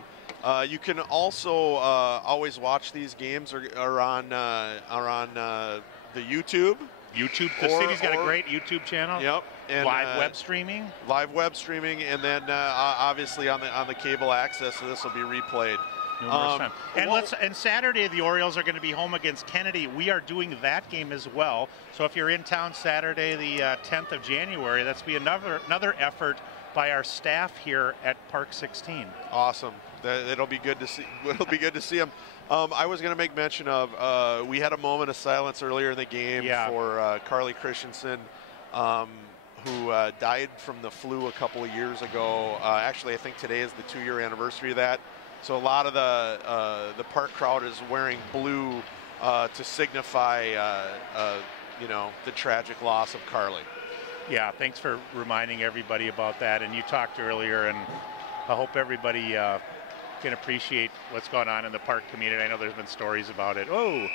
You can also always watch these games are on the YouTube. The city's got a great YouTube channel. Yep. And live web streaming. Live web streaming, and then obviously on the cable access, so this will be replayed. And Saturday the Orioles are going to be home against Kennedy. We are doing that game as well. So if you're in town Saturday, the 10th of January, that's be another effort by our staff here at Park 16. Awesome. It'll be good to see. It'll be good to see them. I was going to make mention of we had a moment of silence earlier in the game for Carly Christensen, who died from the flu a couple of years ago. Actually, I think today is the 2-year anniversary of that. So a lot of the park crowd is wearing blue to signify, the tragic loss of Carly. Yeah, thanks for reminding everybody about that. And you talked earlier, and I hope everybody can appreciate what's going on in the park community. I know there's been stories about it. Oh,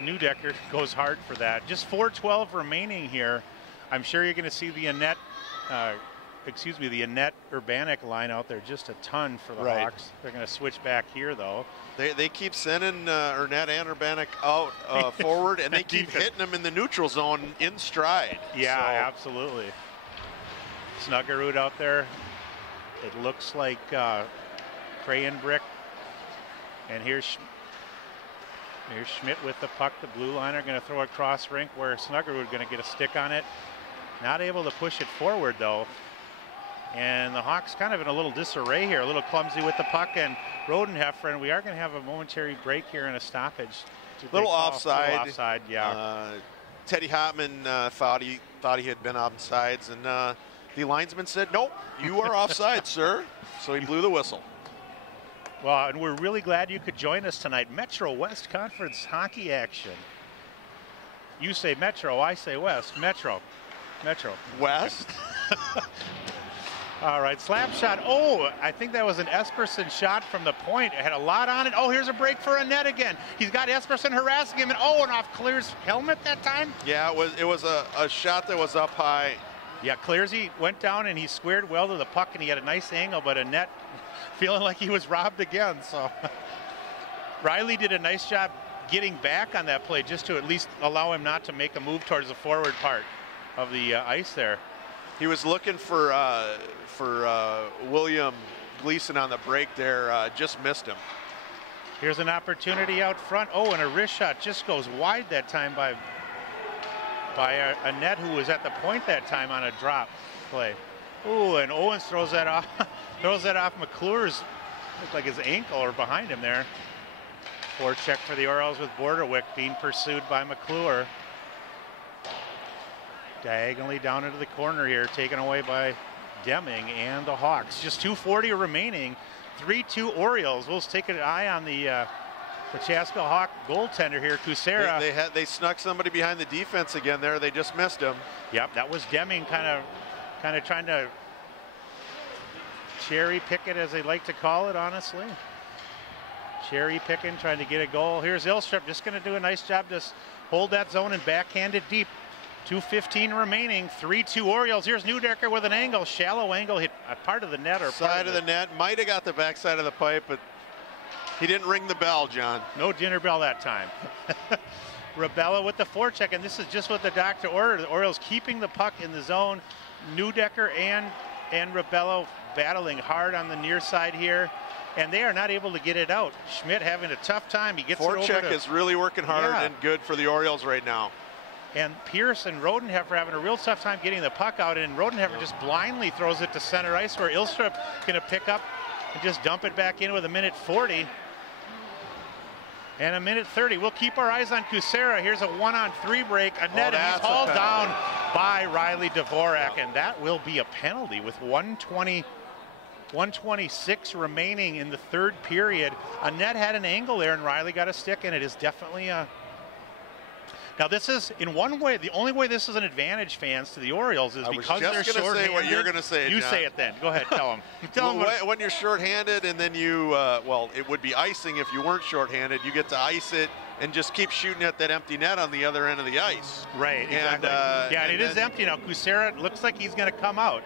Newdecker goes hard for that. Just 4:12 remaining here. I'm sure you're going to see the Annette Urbanek line out there just a ton for the Hawks. They're going to switch back here, though. They keep sending Annette and Urbanek out forward, and they keep hitting them in the neutral zone in stride. Yeah, absolutely. Snuggerud out there. It looks like Crayon Brick. And here's Schmidt with the puck. The blue line are going to throw it cross rink where Snuggerud going to get a stick on it. Not able to push it forward, though. And the Hawks kind of in a little disarray here, a little clumsy with the puck. And Rodenheffer, and we are going to have a momentary break here and a stoppage. Little offside. Little offside, yeah. Teddy Hotman thought he had been offsides, and the linesman said, "Nope, you are offside, sir." So he blew the whistle. Well, and we're really glad you could join us tonight. Metro West Conference hockey action. You say Metro, I say West. Metro. West. All right, slap shot. Oh, I think that was an Esperson shot from the point. It had a lot on it. Oh, here's a break for Annette again. He's got Esperson harassing him, and and off Clear's helmet that time. Yeah, it was a shot that was up high. Yeah, Clearsy went down and he squared well to the puck, and he had a nice angle, but Annette feeling like he was robbed again. So Riley did a nice job getting back on that play just to at least allow him not to make a move towards the forward part of the ice there. He was looking for William Gleason on the break there, just missed him. Here's an opportunity out front. Oh, and a wrist shot just goes wide that time by Annette, who was at the point that time on a drop play. Oh, and Owens throws that off McClure's, looked like his ankle or behind him there. Forecheck for the Orioles with Borderwick being pursued by McClure. Diagonally down into the corner here, taken away by Deming and the Hawks. Just 2:40 remaining. 3-2 Orioles. We'll take an eye on the Chaska Hawk goaltender here, Kucera. They snuck somebody behind the defense again there. They just missed him. Yep, that was Deming kind of trying to cherry pick it, as they like to call it, honestly. Cherry picking, trying to get a goal. Here's Ilstrup, just going to do a nice job, just hold that zone and backhand it deep. 2:15 remaining, 3-2 Orioles. Here's Newdecker with an angle, shallow angle, hit a part of the net or side of the net. Might have got the backside of the pipe, but he didn't ring the bell, John. No dinner bell that time. Rabella with the forecheck, and this is just what the doctor ordered. The Orioles keeping the puck in the zone. Newdecker and Rabella battling hard on the near side here, and they are not able to get it out. Schmidt having a tough time. He gets forecheck it over to, is really working hard and good for the Orioles right now. And Pierce and Rodenheffer having a real tough time getting the puck out, and Rodenheffer just blindly throws it to center ice, where Ilstrup going to pick up and just dump it back in with 1:40 and 1:30. We'll keep our eyes on Kucera. Here's a 1-on-3 break. Annette, and he's hauled down by Riley Dvorak, and that will be a penalty with 1:26 remaining in the third period. Annette had an angle there, and Riley got a stick, and it is definitely a... Now, this is, in one way, the only way this is an advantage, fans, to the Orioles is because they're shorthanded. I was just going to say what you're going to say, You John. Say it then. Go ahead, tell them. Tell them when you're shorthanded, and then you, well, it would be icing if you weren't shorthanded. You get to ice it and just keep shooting at that empty net on the other end of the ice. Right, exactly. Yeah, and it is empty now. Kucera looks like he's going to come out.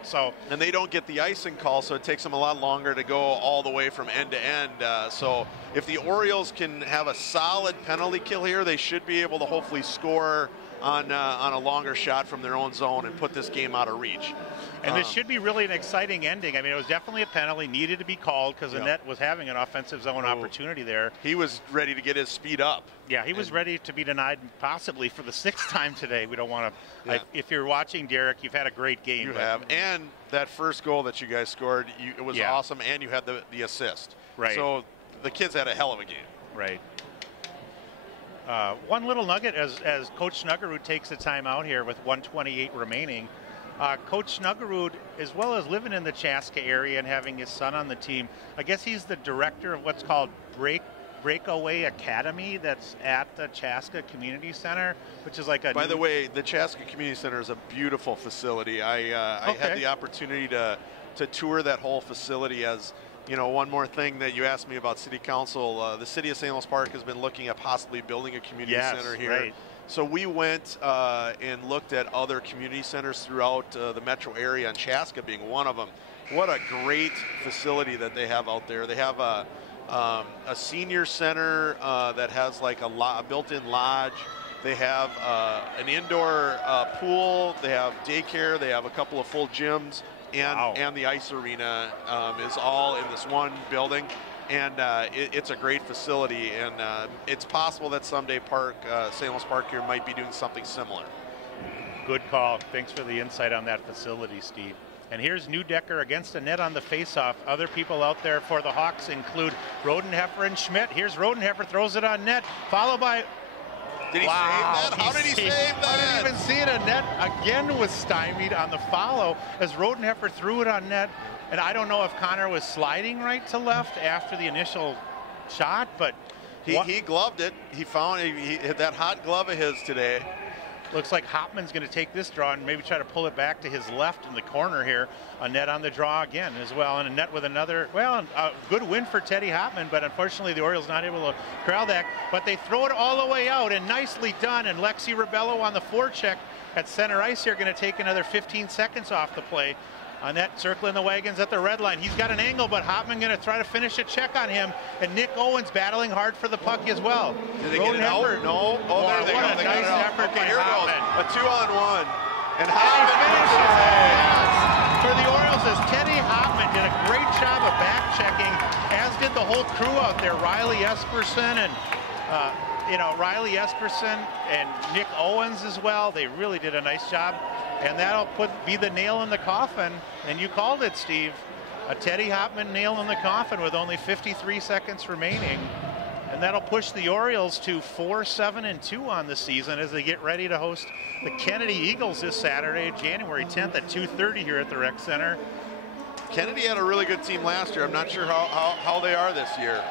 And they don't get the icing call, so it takes them a lot longer to go all the way from end to end. So if the Orioles can have a solid penalty kill here, they should be able to hopefully score on a longer shot from their own zone and put this game out of reach. And this should be really an exciting ending. I mean, it was definitely a penalty, needed to be called because the net was having an offensive zone opportunity there. He was ready to get his speed up. Yeah, he was ready to be denied possibly for the 6th time today. We don't want to. If you're watching, Derek, you've had a great game. You have. And that first goal that you guys scored, it was awesome, and you had the assist. Right. So the kids had a hell of a game. Right. One little nugget as Coach Snuggerud takes the time out here with 1:28 remaining. Coach Snuggerud, as well as living in the Chaska area and having his son on the team, I guess he's the director of what's called Breakaway Academy that's at the Chaska Community Center, which is like a... By the way, the Chaska Community Center is a beautiful facility. I had the opportunity to tour that whole facility. As you know, one more thing that you asked me about City Council, the City of St. Louis Park has been looking at possibly building a community center here. Right. So we went and looked at other community centers throughout the metro area, and Chaska being one of them. What a great facility that they have out there. They have a senior center that has like a built-in lodge. They have an indoor pool. They have daycare. They have a couple of full gyms, and the ice arena is all in this one building. And it's a great facility, and it's possible that someday St. Louis Park here might be doing something similar. Good call. Thanks for the insight on that facility, Steve. And here's Neudecker against the net on the faceoff. Other people out there for the Hawks include Rodenheffer and Schmidt. Here's Rodenheffer, throws it on net, followed by... Did he save that? How did he save that? I didn't even see it. A net again was stymied on the follow as Rodenheffer threw it on net. And I don't know if Connor was sliding right to left after the initial shot, but he gloved it. He had that hot glove of his today. Looks like Hopman's going to take this draw and maybe try to pull it back to his left in the corner here. A net on the draw again as well, and a net with another, well, a good win for Teddy Hopman, but unfortunately the Orioles not able to corral that. But they throw it all the way out, and nicely done. And Lexi Rebello on the forecheck at center ice here, going to take another 15 seconds off the play. On that, circling the wagons at the red line. He's got an angle, but Hopman going to try to finish a check on him. And Nick Owens battling hard for the puck as well. Did they get it out? No. Oh, there they go. What a nice effort by Hopman. A 2-on-1. And Hopman finishes it. Yes. For the Orioles, as Teddy Hopman did a great job of back checking, as did the whole crew out there. Riley Esperson and Riley Esperson and Nick Owens as well. They really did a nice job. And that'll be the nail in the coffin. And you called it, Steve. A Teddy Hopman nail in the coffin with only 53 seconds remaining. And that'll push the Orioles to 4-7-2 on the season as they get ready to host the Kennedy Eagles this Saturday, January 10th at 2:30 here at the Rec Center. Kennedy had a really good team last year. I'm not sure how they are this year.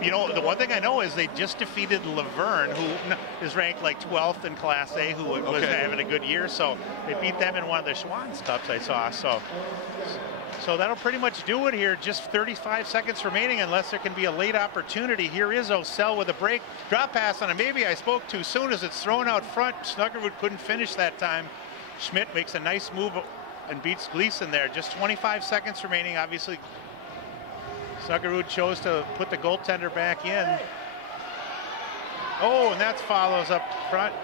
You know, the one thing I know is they just defeated Laverne, who is ranked like 12th in Class A, who was having a good year. So they beat them in one of the Schwann's Cups I saw. So that'll pretty much do it here. Just 35 seconds remaining unless there can be a late opportunity. Here is Osell with a break. Drop pass on him. Maybe I spoke too soon as it's thrown out front. Snuggerud couldn't finish that time. Schmidt makes a nice move and beats Gleason there. Just 25 seconds remaining. Obviously, Snuggerud chose to put the goaltender back in. Oh, and that follows up front.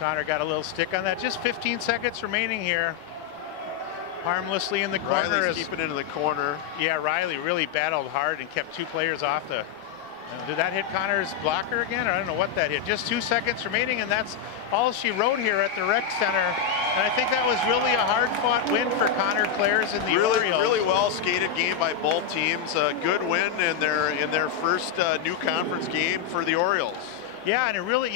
Connor got a little stick on that. Just 15 seconds remaining here. Harmlessly in the corner. Riley's keeping it in the corner. Yeah, Riley really battled hard and kept two players off the... Did that hit Connor's blocker again? Or I don't know what that hit. Just 2 seconds remaining, and that's all she wrote here at the Rec Center. And I think that was really a hard-fought win for Connor Clares and the Orioles. Really well-skated game by both teams. A good win in their first new conference game for the Orioles. Yeah, and it really,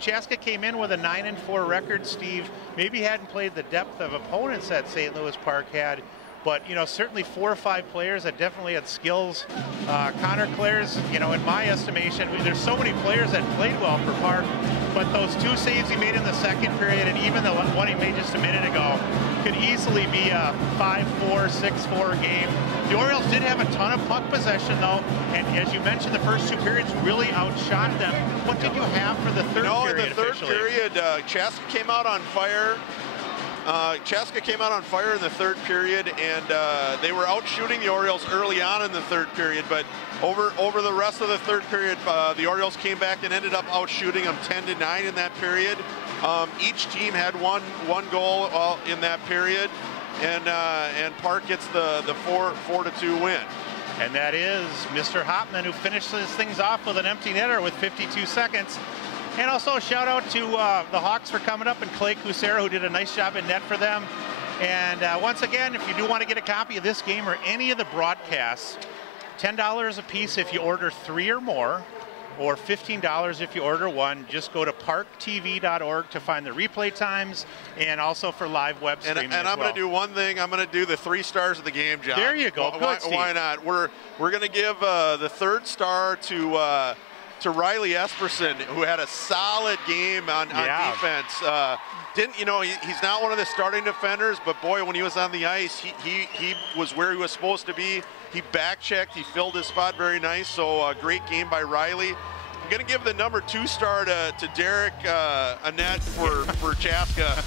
Chaska came in with a 9-4 record, Steve. Maybe hadn't played the depth of opponents that St. Louis Park had. But, certainly 4 or 5 players that definitely had skills. Connor Clares, in my estimation, there's so many players that played well for Park. but those 2 saves he made in the second period, and even the one he made just a minute ago, could easily be a 5-4, 6-4 game. The Orioles did have a ton of puck possession, though, and as you mentioned, the first 2 periods really outshot them. What did you have for the third period? In the third period, Chaska came out on fire. Chaska came out on fire in the third period, and they were out shooting the Orioles early on in the third period, but over the rest of the third period, the Orioles came back and ended up out shooting them 10-9 in that period. Each team had one goal in that period, and Park gets the 4-2 win. And that is Mr. Hopman, who finishes things off with an empty netter with 52 seconds. And also a shout out to the Hawks for coming up, and Clay Cusera, who did a nice job in net for them. And once again, if you do want to get a copy of this game or any of the broadcasts, $10 a piece if you order 3 or more, or $15 if you order 1. Just go to ParkTV.org to find the replay times, and also for live web streaming. And I'm going to do one thing. I'm going to do the 3 stars of the game, John. There you go. Why not? We're going to give the 3rd star to Riley Esperson, who had a solid game on defense. He's not one of the starting defenders, but boy, when he was on the ice, he was where he was supposed to be. He back-checked, he filled his spot very nice, so a great game by Riley. I'm going to give the number 2 star to Derek Annette for Chaska.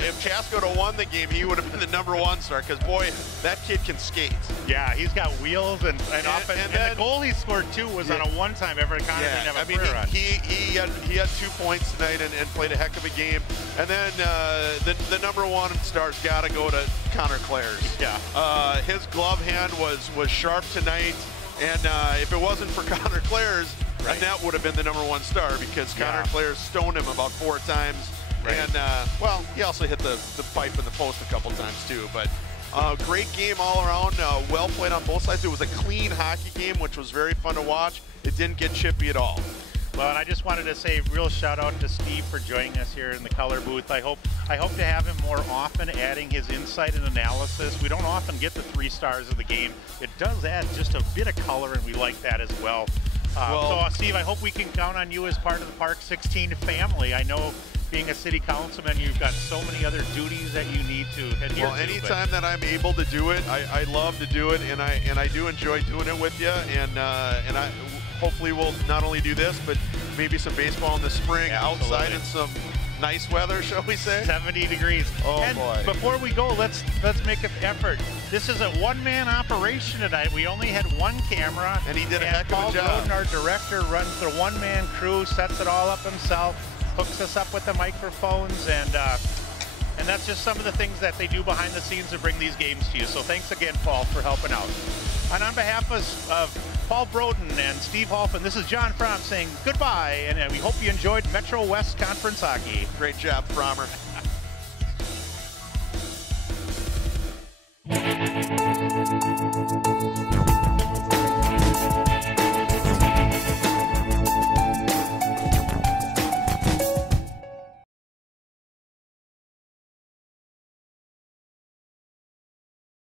If Chaska would have won the game, he would have been the number 1 star, because boy, that kid can skate. Yeah, he's got wheels and offense. And the goal he scored too was on a one-time effort. He had 2 points tonight and played a heck of a game. And then the number 1 star's got to go to Connor Clares. Yeah. His glove hand was sharp tonight, and if it wasn't for Connor Clares, and that would have been the number 1 star, because Connor Clares stoned him about 4 times. Right. And, he also hit the pipe in the post a couple times, too. But great game all around. Well played on both sides. It was a clean hockey game, which was very fun to watch. It didn't get chippy at all. Well, and I just wanted to say real shout out to Steve for joining us here in the color booth. I hope to have him more often, adding his insight and analysis. We don't often get the 3 stars of the game. It does add just a bit of color, and we like that as well. So, Steve, I hope we can count on you as part of the Park 16 family. I know, being a city councilman, you've got so many other duties that you need to adhere to. Well, anytime that I'm able to do it, I love to do it, and I do enjoy doing it with you. And I hopefully we'll not only do this, but maybe some baseball in the spring, outside in some nice weather, shall we say? 70 degrees. Oh, and boy. Before we go, let's make an effort. This is a one-man operation tonight. We only had 1 camera. And he did a heck of a job. Paul Broden, our director, runs the one-man crew, sets it all up himself, hooks us up with the microphones, and that's just some of the things that they do behind the scenes to bring these games to you. So thanks again, Paul, for helping out. And on behalf of Paul Broden and Steve Hoffman, this is John Fromm saying goodbye, and we hope you enjoyed Metro West Conference Hockey. Great job, Frommer.